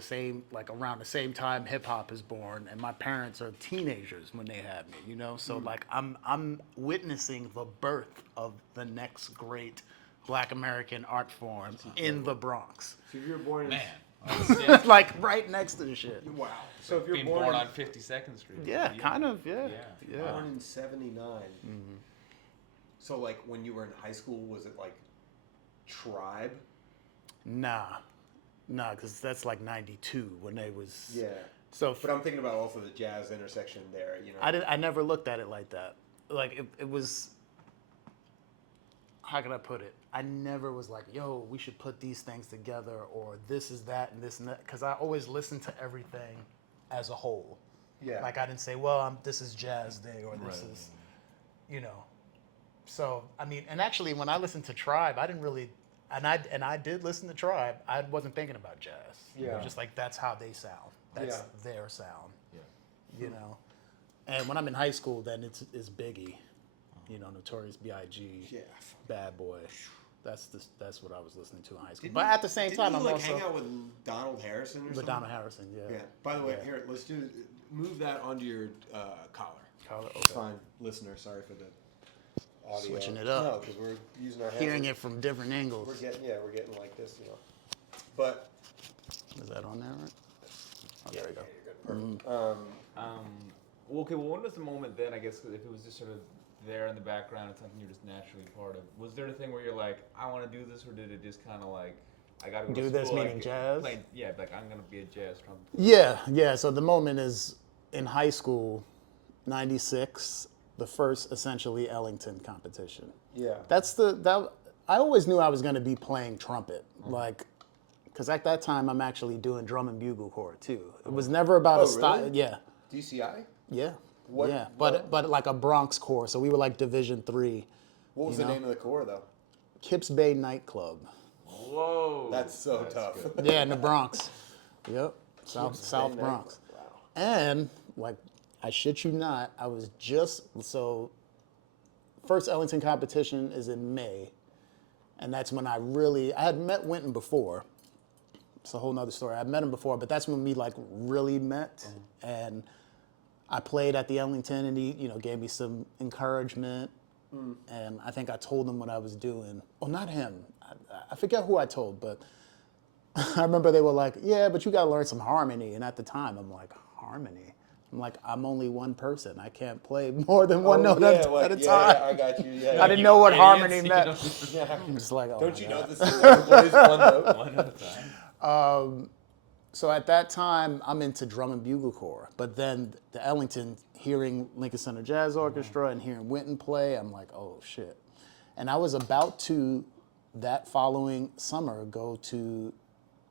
around the same time hip hop is born, and my parents are teenagers when they had me, you know. So like I'm witnessing the birth of the next great Black American art form in the Bronx. So if you were born in... It's like right next to the shit. Wow. So if you're being born on 52nd Street. Yeah, kind of. Yeah. Born in '79. So like when you were in high school, was it like Tribe? Nah, because that's like '92 when they was. Yeah. So, But I'm thinking about also the jazz intersection there. You know. I never looked at it like that. Like it was. How can I put it? I never was like, yo, we should put these things together, or this is that and this and that, because I always listened to everything as a whole. Yeah. Like I didn't say, well, this is jazz day, or this is, you know. So I mean, and actually, when I listened to Tribe, I didn't really, and I did listen to Tribe. I wasn't thinking about jazz. Yeah. It was just like that's how they sound. That's their sound. Yeah. You know. And when I'm in high school, then it's Biggie. You know, Notorious B.I.G. Yeah. Bad Boy. That's what I was listening to in high school. But at the same time, you, I'm like also hang out with Donald Harrison or something. with Donald Harrison. Yeah. Yeah. By the way, here, let's move that onto your collar. Collar, It's okay. fine, listener. Sorry for the audio. Switching it up. No, because we're using our hands. Hearing it from different angles. We're getting like this, you know. But Is that on there? Right? Oh, there we go. you're good. Perfect. Well, okay, well, when was the moment then, I guess, if it was just sort of there in the background, it's something you're just naturally part of, was there a thing where you're like, I want to do this, or did it just kind of like, I got to go to Do school, this, like, meaning jazz? like, yeah, like, I'm going to be a jazz trumpeter. Yeah. So the moment is in high school, '96, the first essentially Ellington competition. Yeah. I always knew I was going to be playing trumpet, like, because at that time I'm actually doing drum and bugle corps too. It was never about a style. Really? Yeah. DCI? Yeah. What- Yeah. what- But like a Bronx corps, so we were like Division III. What was the name of the corps, though? Kips Bay Nightclub. Whoa. That's so tough. good. Yeah, in the Bronx. Yep. South Bay Bronx. Wow. And like, I shit you not, I was first Ellington competition is in May. And that's when I had met Winton before. It's a whole nother story. I'd met him before, but that's when we like really met. And I played at the Ellington, and he, gave me some encouragement. And I think I told him what I was doing. Oh, not him. I forget who I told, but I remember they were like, yeah, but you got to learn some harmony. And at the time, I'm like, harmony? I'm like, I'm only one person. I can't play more than one note at a time. Yeah, I got you. Yeah, I didn't know what harmony idiots, meant. you know? Yeah. I'm just like, oh Don't my you God. know this is everybody's one note? One at a time. So at that time, I'm into drum and bugle corps. But then the Ellington, hearing Lincoln Center Jazz Orchestra and hearing Winton play, I'm like, oh shit. And I was about to, that following summer, go to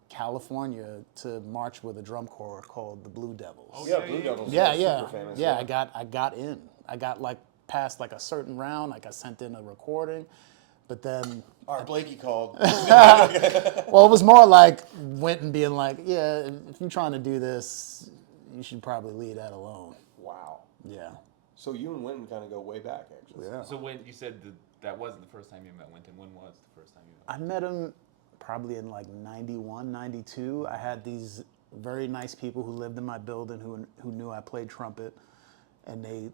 California to march with a drum corps called the Blue Devils. Oh, yeah, Blue Devils. Yeah, are yeah, super famous. yeah. I got in. I got like past like a certain round. Like I sent in a recording, but then Art Blakey called. well, it was more like Winton being like, yeah, if you're trying to do this, you should probably leave that alone. Wow. Yeah. So you and Winton kind of go way back, actually. Yeah. So when you said that wasn't the first time you met Winton, when was the first time you met? I met him probably in like 91, 92. I had these very nice people who lived in my building who knew I played trumpet, and they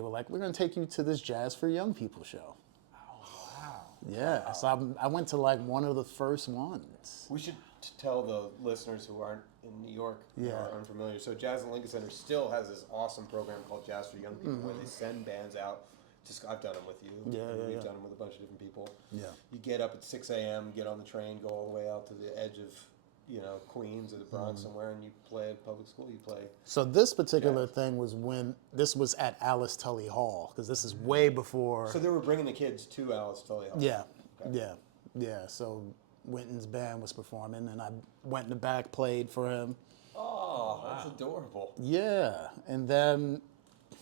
were like, we're going to take you to this Jazz for Young People show. Oh, wow. Yeah, so I went to like one of the first ones. We should tell the listeners who aren't in New York or are unfamiliar. So Jazz at Lincoln Center still has this awesome program called Jazz for Young People where they send bands out. I've done them with you. We've done them with a bunch of different people. Yeah. You get up at 6 a.m., get on the train, go all the way out to the edge of you know, Queens or the Bronx somewhere, and you play at public school, you play. So this particular thing was when this was at Alice Tully Hall, because this is way before. So they were bringing the kids to Alice Tully Hall. Yeah, Okay. yeah. So Winton's band was performing, and I went in the back, played for him. Oh, that's adorable. Yeah, and then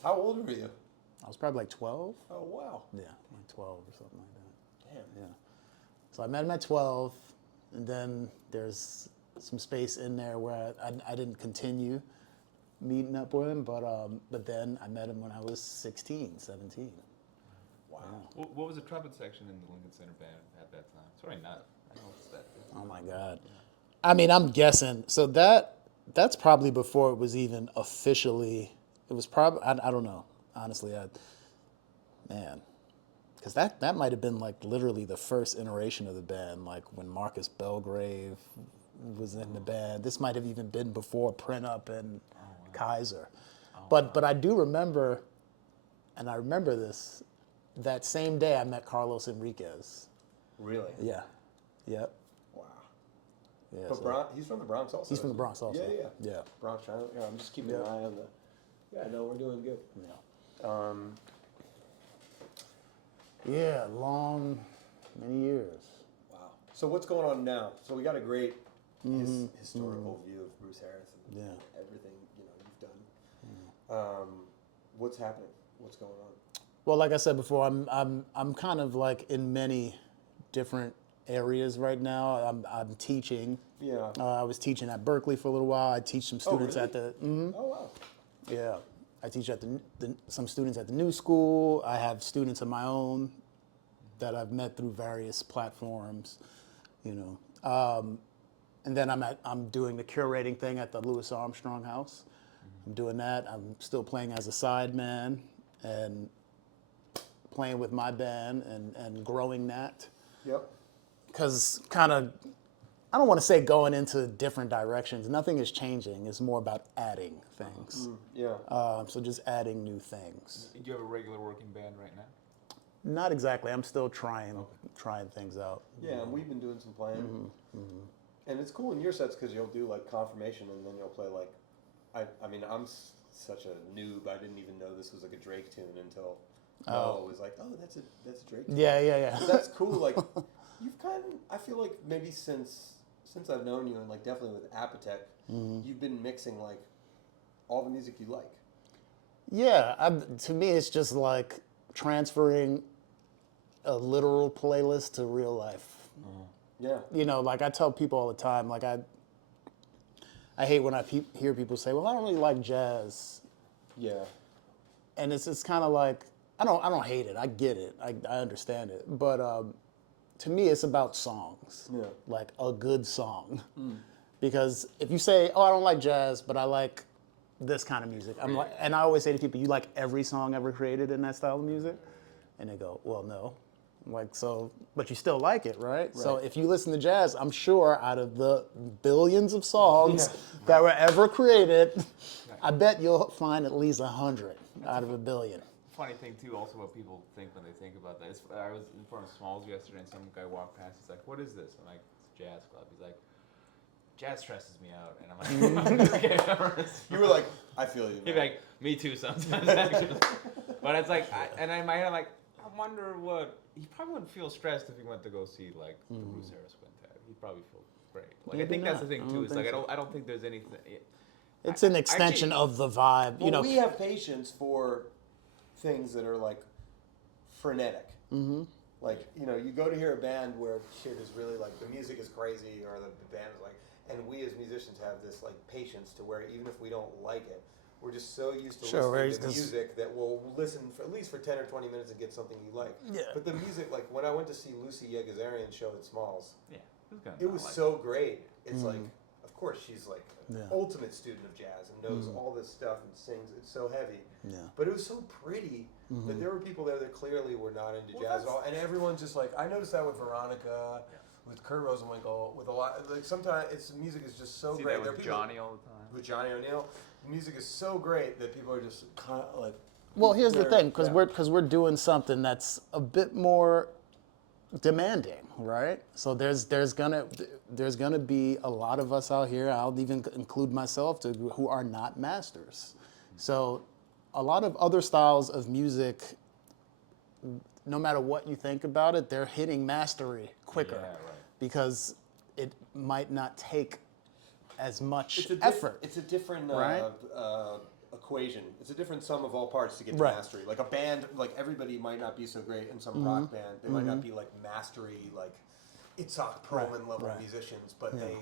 How old were you? I was probably like 12. Oh, wow. Yeah, like 12 or something like that. Damn. Yeah. So I met him at 12, and then there's some space in there where I didn't continue meeting up with him, but then I met him when I was 16, 17. Wow. What was the trumpet section in the Lincoln Center band at that time? Sorry, not. I know it's that. Oh my God. I mean, I'm guessing. So that's probably before it was even officially. It was probably I don't know. Honestly, man, because that might have been like literally the first iteration of the band, like when Marcus Belgrave was in the band. This might have even been before Print Up and Kaiser. But I do remember, and I remember this, that same day I met Carlos Enriquez. Really? Yeah. Yep. Wow. Yeah. But so- he's from the Bronx also. He's from the isn't Bronx he? also. Yeah. Yeah. Bronx, China. Yeah, I'm just keeping an Yeah. eye on the. Yeah, no, we're doing good. Yeah. Yeah, many years. Wow. So what's going on now? So we got a great historical view of Bruce Harris and Yeah. everything you've done. What's happening? What's going on? Well, like I said before, I'm kind of like in many different areas right now. I'm teaching. Yeah. I was teaching at Berkeley for a little while. I teach some students really? at the. Oh wow. Yeah, I teach at some students at the new school. I have students of my own that I've met through various platforms, and then I'm doing the curating thing at the Louis Armstrong house. I'm doing that. I'm still playing as a sideman and playing with my band and growing that. Yep. Because kind of, I don't want to say going into different directions. Nothing is changing. It's more about adding things. Yeah. So just adding new things. Do you have a regular working band right now? Not exactly. I'm still trying things out. Yeah, and we've been doing some playing. And it's cool in your sets because you'll do like confirmation and then you'll play like, I mean, I'm such a noob. I didn't even know this was like a Drake tune until Noah was like, oh, that's a Drake tune. Yeah. But that's cool. Like, you've I feel like maybe since I've known you and like definitely with Apotec, you've been mixing like all the music you like. Yeah, to me, it's just like transferring a literal playlist to real life. Yeah. Like I tell people all the time, like I hate when I hear people say, well, I don't really like jazz. Yeah. And it's kind of like, I don't hate it. I get it. I understand it. But to me, it's about songs. Yeah. Like a good song. Because if you say, oh, I don't like jazz, but I like this kind of music. And I always say to people, you like every song ever created in that style of music? And they go, well, no. I'm like, so, but you still like it, right? So if you listen to jazz, I'm sure out of the billions of songs that were ever created, I bet you'll find at least 100 out of a billion. Funny thing too, also what people think when they think about that. I was in front of Smalls yesterday, and some guy walked past. He's like, "What is this?" I'm like, "It's a jazz club." He's like, "Jazz stresses me out," and I'm like, "Okay." You were like, I feel you. He'd be like, "Me too," sometimes actually. But it's like, in my head, I'm like, I wonder what he probably wouldn't feel stressed if he went to go see like the Bruce Harris Quintet. He'd probably feel great. Like Maybe I think that's the not. thing I too. don't It's like think I don't think there's anything. It's an extension of the vibe. Well, we have patience for things that are like frenetic. Like, you go to hear a band where shit is really like the music is crazy or the band is like, and we as musicians have this like patience to where even if we don't like it, we're just so used to listening to music that we'll listen for at least for 10 or 20 minutes and get something you like. Yeah. But the music, like when I went to see Lucy Yegazarian's show at Smalls, Yeah, it was so great. It's like, of course, she's like an ultimate student of jazz and knows all this stuff and sings. It's so heavy. Yeah. But it was so pretty that there were people there that clearly were not into jazz at all. And everyone's just like, I noticed that with Veronica, with Kurt Rosenwinkel, with a lot. Like sometimes music is just so See great. that There with are people- Johnny all the time. With Johnny O'Neill, music is so great that people are just kind of like. Well, here's the thing, because yeah. we're doing something that's a bit more demanding, right? So there's gonna be a lot of us out here. I'll even include myself who are not masters. So a lot of other styles of music, no matter what you think about it, they're hitting mastery quicker because it might not take as much effort. It's a different right? Equation. It's a different sum of all parts to get to Right. mastery. Like a band, like everybody might not be so great in some rock band. They might not be like mastery, like Itzhak Perlman level musicians, but they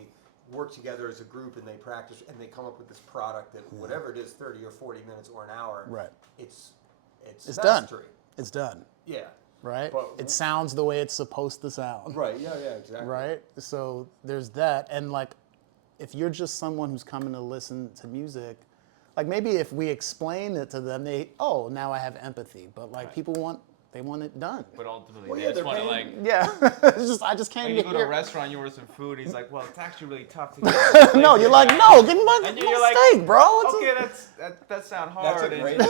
work together as a group and they practice and they come up with this product that whatever it is, 30 or 40 minutes or an hour, it's mastery. Done. It's done. Yeah. Right? But it sounds the way it's supposed to sound. Right, yeah, exactly. Right? So there's that. And like, if you're just someone who's coming to listen to music, like maybe if we explain it to them, now I have empathy. But like people want it done. But ultimately, Well, they yeah, just they're want to paying- Yeah. I just came When to you go to a hear. restaurant, you order some food, and he's like, well, it's actually really tough to get. No, you're like, no, give me my And you're like, steak, bro. It's okay, that sounds hard. That's a great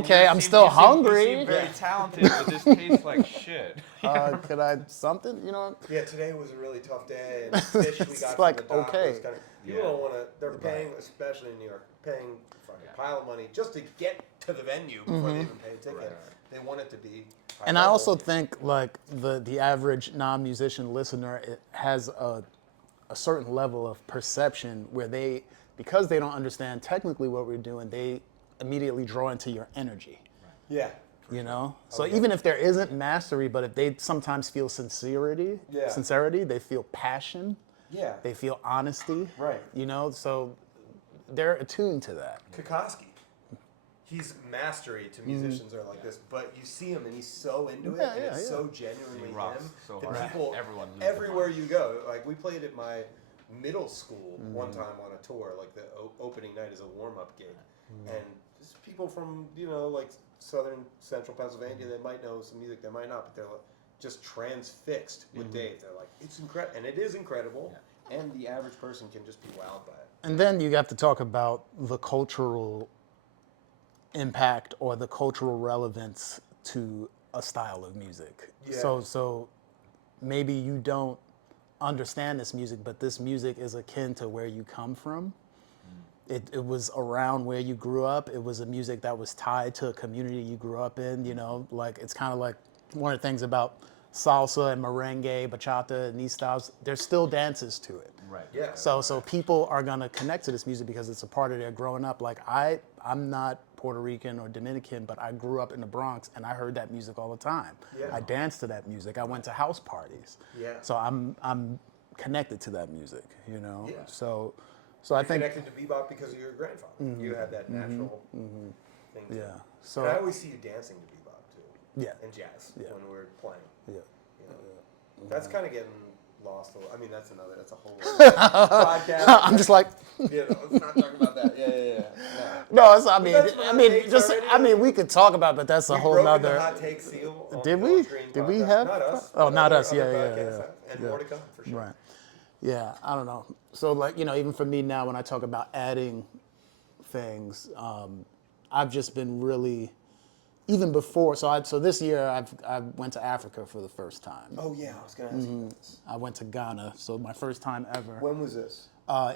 Okay, I'm still hungry. You seem very talented, but this tastes like shit. Could I something? You know? Yeah, today was a really tough day, and fish we It's got like, from the dock okay. was kind of, people don't want to, they're paying, especially in New York, paying a fucking pile of money just to get to the venue before they even pay a ticket. They want it to be high And I level. also think like the average non-musician listener has a certain level of perception where because they don't understand technically what we're doing, they immediately draw into your energy. Yeah. You know? So even if there isn't mastery, but if they sometimes feel sincerity, they feel passion, Yeah. they feel honesty. Right. You know, so they're attuned to that. Kokoski. He's mastery to musicians are like this, but you see him and he's so into it, Yeah, and it's yeah. so genuinely He rocks him so that hard. people, Everyone loses everywhere you go, like we played at my middle school one time on a tour, like the opening night is a warm-up gig, and just people from like southern central Pennsylvania, they might know some music, they might not, but they're like, just transfixed with Dave. They're like, it's incredible, and it is incredible, and the average person can just be wowed by it. And then you have to talk about the cultural impact or the cultural relevance to a style of music. Yeah. So maybe you don't understand this music, but this music is akin to where you come from. It was around where you grew up. It was a music that was tied to a community you grew up in, like it's kind of like one of the things about salsa and merengue, bachata, and these styles, there's still dances to it. Right. Yeah. So people are gonna connect to this music because it's a part of their growing up. Like I'm not Puerto Rican or Dominican, but I grew up in the Bronx and I heard that music all the time. Yeah. I danced to that music. I went to house parties. Yeah. So I'm connected to that music, Yeah. So I think connected to bebop because of your grandfather. You had that natural thing. To yeah. it. So And I always see you dancing to bebop too. Yeah. And jazz Yeah. when we're playing. yeah. That's kind of getting lost. I mean, that's a whole podcast. I'm just like Let's not talk about that. Yeah. no. It's, that's what hot takes already. We could talk about, but that's a We've whole broken nother. the hot take seal. On Did the we? on-screen Did we podcast. have? Not us. Oh, but not other- us. other Yeah. podcasts, And more to come for sure. Right. Yeah, I don't know. So like, even for me now when I talk about adding things, I've just been really, even before, so this year I went to Africa for the first time. Oh yeah, I was gonna ask you this. I went to Ghana, so my first time ever, When was this?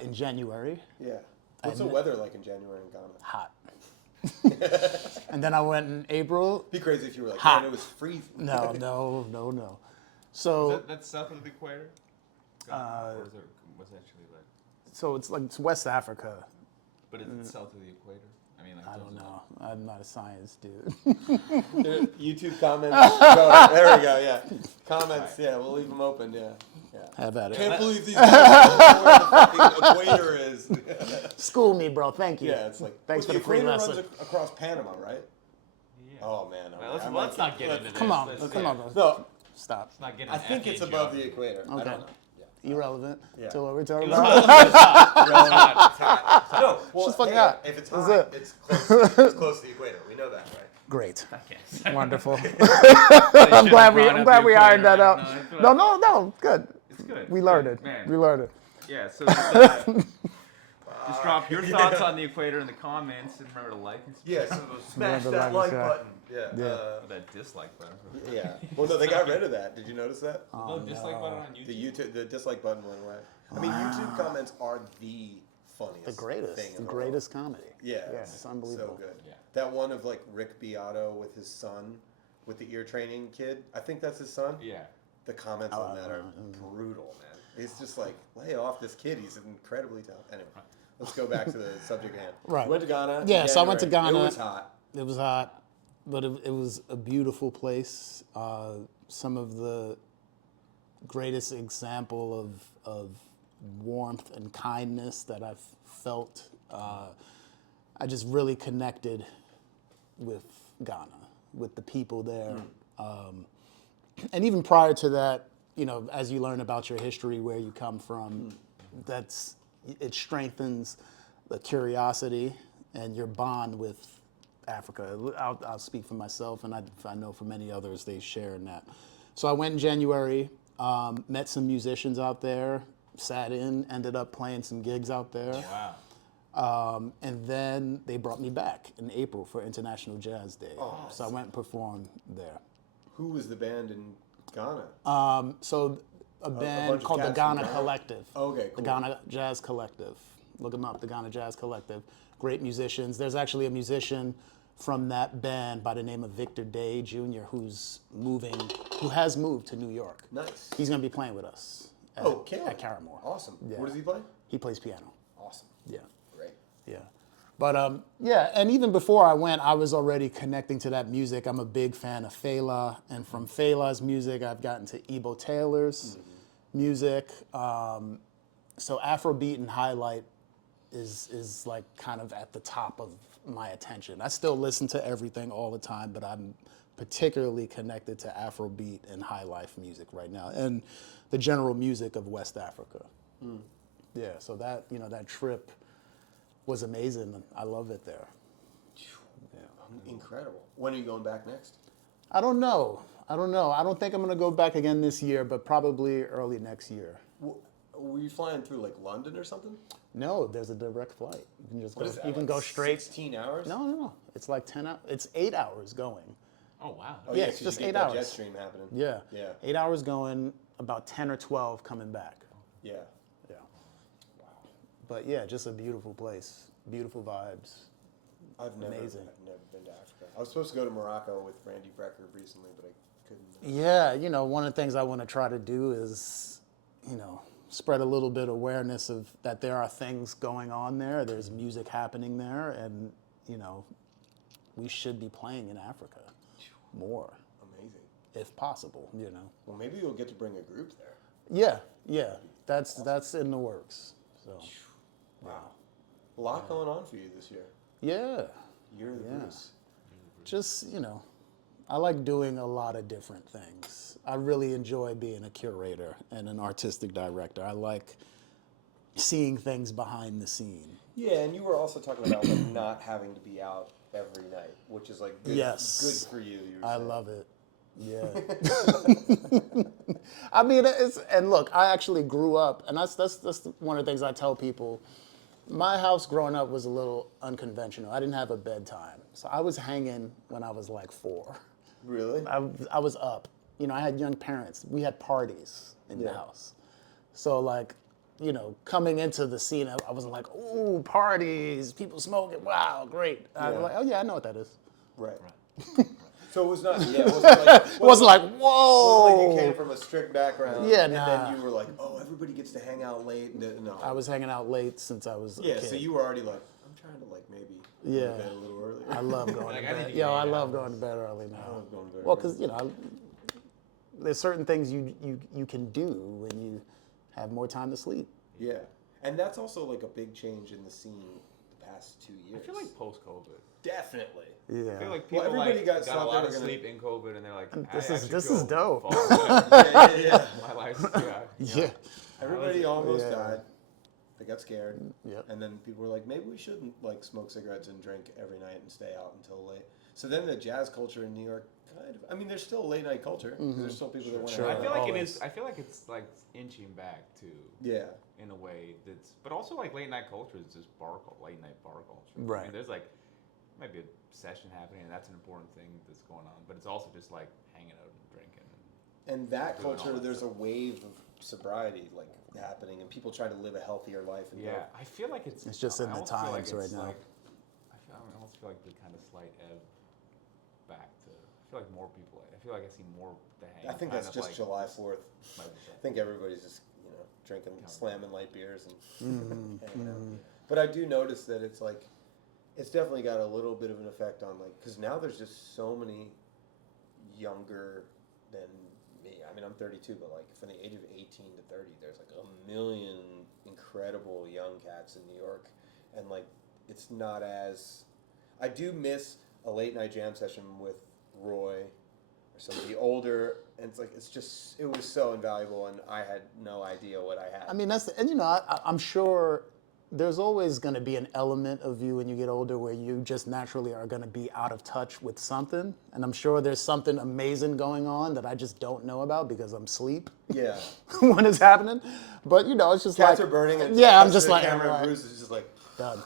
in January. Yeah. What's the weather like in January in Ghana? Hot. And then I went in April. Be crazy if you were like, Hot. man, it was freezing. No. So That's south of the equator? Or is it, what's actually like? so it's West Africa. But is it south of the equator? I mean, like. I don't know. I'm not a science dude. YouTube comments. Go, there we go. Yeah. Comments. Yeah, we'll leave them open. Yeah. Have at it. Can't believe these guys don't know where the fucking equator is. School me, bro. Thank you. Yeah, it's like Thanks for the the free equator lesson. runs across Panama, right? Yeah. Oh man. Well, let's not get into this. Come on, Let's- come on, bro. No, Stop. Let's not get I into think it's ethnic above the geography. equator. I Okay. don't know. Yeah. Irrelevant Yeah. to what we're talking It's about. hot. No, well, just fucking hey, hot. if it's That's hot, it. it's close to the equator. We know that, right? Great. Okay. Wonderful. I'm I'm glad we ironed that out. No, good. It's good. We learned it. Man. We learned it. Yeah, so Just drop your thoughts on the Equator in the comments, and remember to like and Yeah, subscribe. so smash Remember that like like and button. Yeah. Yeah. Or that dislike button. Yeah. Well, no, they got rid of that. Did you notice that? No dislike button on YouTube. The dislike button went away. I mean, YouTube comments are the funniest. The greatest. thing in The the world. greatest comedy. Yeah, It's unbelievable. So good. Yeah. That one of like Rick Beato with his son, with the ear training kid. I think that's his son. Yeah. The comments on that are brutal, man. It's just like, lay off this kid. He's incredibly talented. Anyway, let's go back to the subject at hand. Right. You went to Ghana. Yeah, in so I went to January. Ghana. It was hot. It was hot, but it was a beautiful place. Some of the greatest example of warmth and kindness that I've felt. I just really connected with Ghana, with the people there. And even prior to that, you know, as you learn about your history, where you come from, it strengthens the curiosity and your bond with Africa. I'll speak for myself, and I know for many others, they share in that. So I went in January, met some musicians out there, sat in, ended up playing some gigs out there. Wow. And then they brought me back in April for International Jazz Day. Oh, so I went and performed there. Who was the band in Ghana? So a band bunch of called the cats from Ghana Ghana? Collective. Okay, The cool. Ghana Jazz Collective. Look them up, the Ghana Jazz Collective. Great musicians. There's actually a musician from that band by the name of Victor Day Jr. who has moved to New York. Nice. He's going to be playing with us at Caramore. Awesome. Yeah. What does he play? He plays piano. Awesome. Yeah. Great. Yeah. But yeah, and even before I went, I was already connecting to that music. I'm a big fan of Fela, and from Fela's music, I've gotten to Ebo Taylor's music. So Afrobeat and highlight is like kind of at the top of my attention. I still listen to everything all the time, but I'm particularly connected to Afrobeat and high life music right now, and the general music of West Africa. Yeah, so that that trip was amazing. I love it there. Incredible. When are you going back next? I don't know. I don't think I'm gonna go back again this year, but probably early next year. Were you flying through like London or something? No, there's a direct flight. You can just What go. is that, You can like go straight. 16 hours? No. It's like 10 hours. It's 8 hours going. Oh wow. Oh, Yeah, 'cause it's you just get 8 that hours. jet stream happening. Yeah. Yeah. 8 hours going, about 10 or 12 coming back. Yeah. Yeah. But yeah, just a beautiful place. Beautiful vibes. I've never been to Africa. I was supposed to go to Morocco with Randy Brecker recently, but I couldn't. Yeah, one of the things I want to try to do is, spread a little bit of awareness of that there are things going on there. There's music happening there, and we should be playing in Africa more, Amazing. if possible. Well, maybe you'll get to bring a group there. Yeah. That's in the works. So, Wow. A lot going on for you this year. yeah, Year of the Yeah. Bruce. just I like doing a lot of different things. I really enjoy being a curator and an artistic director. I like seeing things behind the scene. Yeah, and you were also talking about like not having to be out every night, which is like good, Yes. good for you. I love it. Yeah. I mean, and look, I actually grew up, and that's one of the things I tell people. My house growing up was a little unconventional. I didn't have a bedtime, so I was hanging when I was like 4. Really? I was up. I had young parents. We had parties in the Yeah. house. So like, coming into the scene, I wasn't like, ooh, parties, people smoking, wow, great. I was Yeah. like, oh yeah, I know what that is. Right. So it was not. Yeah, it wasn't like. It wasn't like, It wasn't whoa. like you came from a strict background. Yeah, and nah. then you were like, oh, everybody gets to hang out late. No. I was hanging out late since I was a Yeah, kid. so you were already like, I'm trying to like maybe go Yeah. to bed a little earlier. I love going Like, to I need bed. to Yo, get I 8 love hours. going to bed early now. I love going to bed Well, early. because there's certain things you can do when you have more time to sleep. Yeah, and that's also like a big change in the scene the past 2 I years. feel like post-COVID. Definitely. Yeah. I feel like Well, people everybody got got a stopped lot they of were gonna- sleep in COVID, and they're like, This I is- actually this feel is dope. fall better. Yeah. My life's Yeah. Everybody almost Yeah. died. They got scared. Yep. And then people were like, maybe we shouldn't like smoke cigarettes and drink every night and stay out until late. So then the jazz culture in New York Kind of. I mean, there's still a late night culture. There's still people that want to. Sure. I feel like it Always. is. I feel like it's like inching back to. Yeah. In a way that's, but also like late night culture is just late night bar culture. I Right. mean, there's like might be a session happening, and that's an important thing that's going on. But it's also just like hanging out and drinking. And that Doing all culture, that there's stuff. a wave of sobriety like happening, and people trying to live a healthier life. And Yeah, I feel like it's. It's just I in the almost feel like times right it's now. Like, I almost feel like the kind of slight ebb back to. I feel like more people. I feel like I see more the hang. I think kind that's of just like, July 4th. might be I think everybody's just drinking, Count. slamming light beers and Mm-hmm. hanging out. But I do notice that it's like, it's definitely got a little bit of an effect on like, because now there's just so many younger than me. I mean, I'm 32, but like from the age of 18 to 30, there's like a million incredible young cats in New York, and like it's not as. I do miss a late night jam session with Roy or somebody older, and it's like it was so invaluable, and I had no idea what I had. I mean, and I'm sure there's always going to be an element of you when you get older where you just naturally are going to be out of touch with something. And I'm sure there's something amazing going on that I just don't know about because I'm asleep Yeah. when it's happening. But, it's just Cats like... are burning, and yeah, I'm cuts just to the like... camera, all and right, Bruce is just like, done.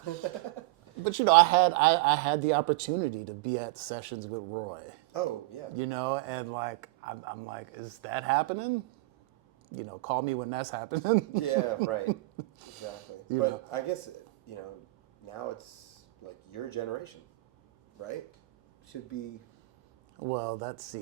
But, I had the opportunity to be at sessions with Roy, oh, yeah. and like, I'm like, is that happening? Call me when that's happening. Yeah, right. Exactly. You But know. I guess, now it's like your generation, right? Should be. Well, this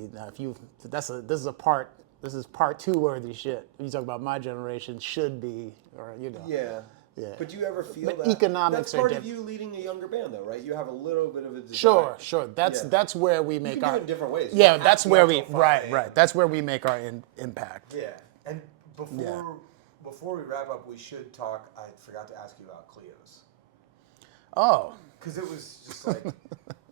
is part two worthy shit. You talk about my generation should be, or Yeah. Yeah. But do you ever feel But that economics that's are part of different. you leading a younger band, though, right? You have a little bit of a desire. Sure. That's Yeah. that's where we You make can do our it in different ways. You yeah. don't have That's to where go we till 5 a.m. That's where we make our impact. Yeah. And before Yeah. before we wrap up, we should talk. I forgot to ask you about Cleo's, Oh because it was just like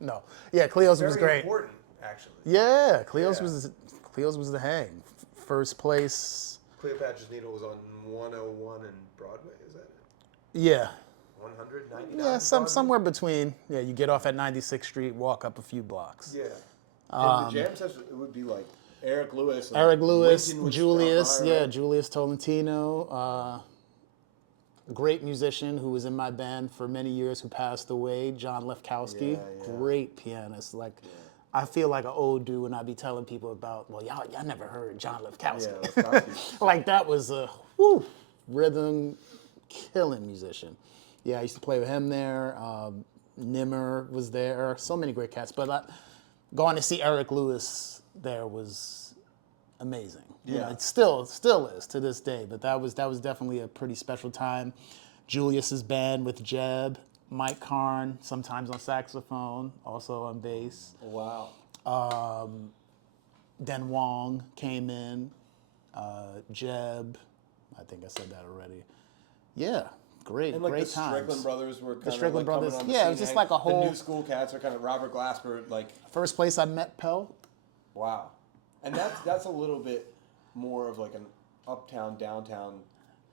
no, yeah. Cleo's was very great. important, actually. Yeah, Cleo's Yeah. was the hang. First place. Cleopatra's Needle was on 101 and Broadway. Is that it? Yeah. 199. Yeah, Broadway? somewhere between. Yeah, you get off at 96th Street, walk up a few blocks. Yeah. And the jam session, it would be like Eric Lewis. And Eric Lewis, Wynton would Julius, stop by, right? Julius Tolentino, great musician who was in my band for many years who passed away, John Lefkowski, Yeah. great pianist. Like, I feel like an old dude when I be telling people about, well, y'all never heard John Lefkowski. Yeah, Lefkowski. Like, that was a rhythm killing musician. Yeah, I used to play with him there. Nimmer was there. So many great cats. But going to see Eric Lewis there was amazing. Yeah. It still is to this day. But that was definitely a pretty special time. Julius's band with Jeb, Mike Karn, sometimes on saxophone, also on bass. Wow. Den Wong came in. Jeb, I think I said that already. Yeah, great, And like great the times. Strickland brothers were kind Strickland of like brothers, coming on the yeah, it scene. was just and like a whole- The new school cats are kind of Robert Glasper, like, First place I met Pell. wow. And that's a little bit more of like an uptown, downtown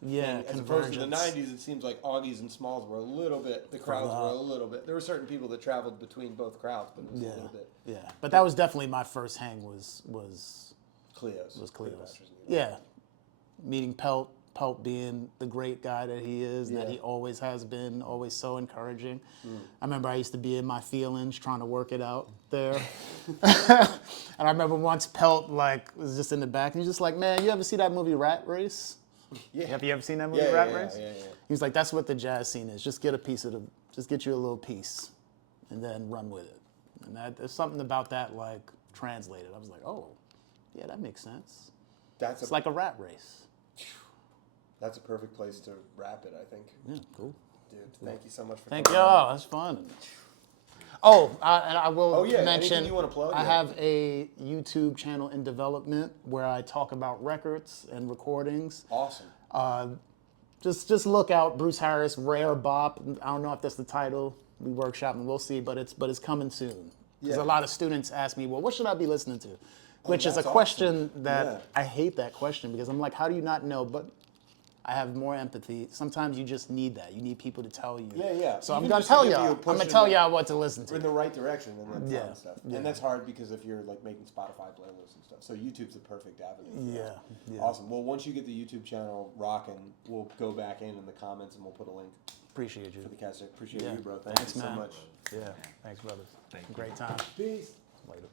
Yeah, thing. As opposed to the convergence. 90s, it seems like Augies and Smalls were a little bit, the crowds were a little bit. There were certain people that traveled between both crowds, but it was a little bit. Yeah, but that was definitely my first hang was Cleo's. Cleo's. Cleopatra's Needle. Yeah, meeting Pelt being the great guy that he is, that Yeah. he always has been, always so encouraging. I remember I used to be in my feelings trying to work it out there. And I remember once Pelt was just in the back and he's just like, man, you ever see that movie Rat Race? Yeah. Have you ever seen that movie Yeah, Rat yeah, Race? yeah. He was like, that's what the jazz scene is. Just get just get you a little piece and then run with it. And there's something about that translated. I was like, oh, yeah, that makes sense. It's like a rat race. That's a perfect place to wrap it, I think. Yeah, cool. Dude, thank you so much for Thank you. coming on. Oh, that's fun. Oh, and I will Oh, yeah, mention, anything you wanna plug? I Yeah. have a YouTube channel in development where I talk about records and recordings. Awesome. Just look out, Bruce Harris, Rare Bop. I don't know if that's the title. We workshop and we'll see, but it's coming soon. Because Yeah. a lot of students ask me, well, what should I be listening to? Which is a that's question awesome. that Yeah. I hate that question because I'm like, how do you not know? But I have more empathy. Sometimes you just need that. You need people to tell you. Yeah. So I'm Even gonna just to tell give you a y'all. I'm push gonna in tell the- y'all what to listen in to. the right direction and that Yeah, kind of stuff. yeah. And that's hard because if you're like making Spotify playlists and stuff. So YouTube's the perfect avenue. for Yeah, that. yeah. Awesome. Well, once you get the YouTube channel rocking, we'll go back in the comments and we'll put a link Appreciate you. for the cast. Appreciate Yeah. you, bro. Thank Thanks, you so man. much. Yeah. Thanks, brothers. Thank you. Great time. Peace. Later.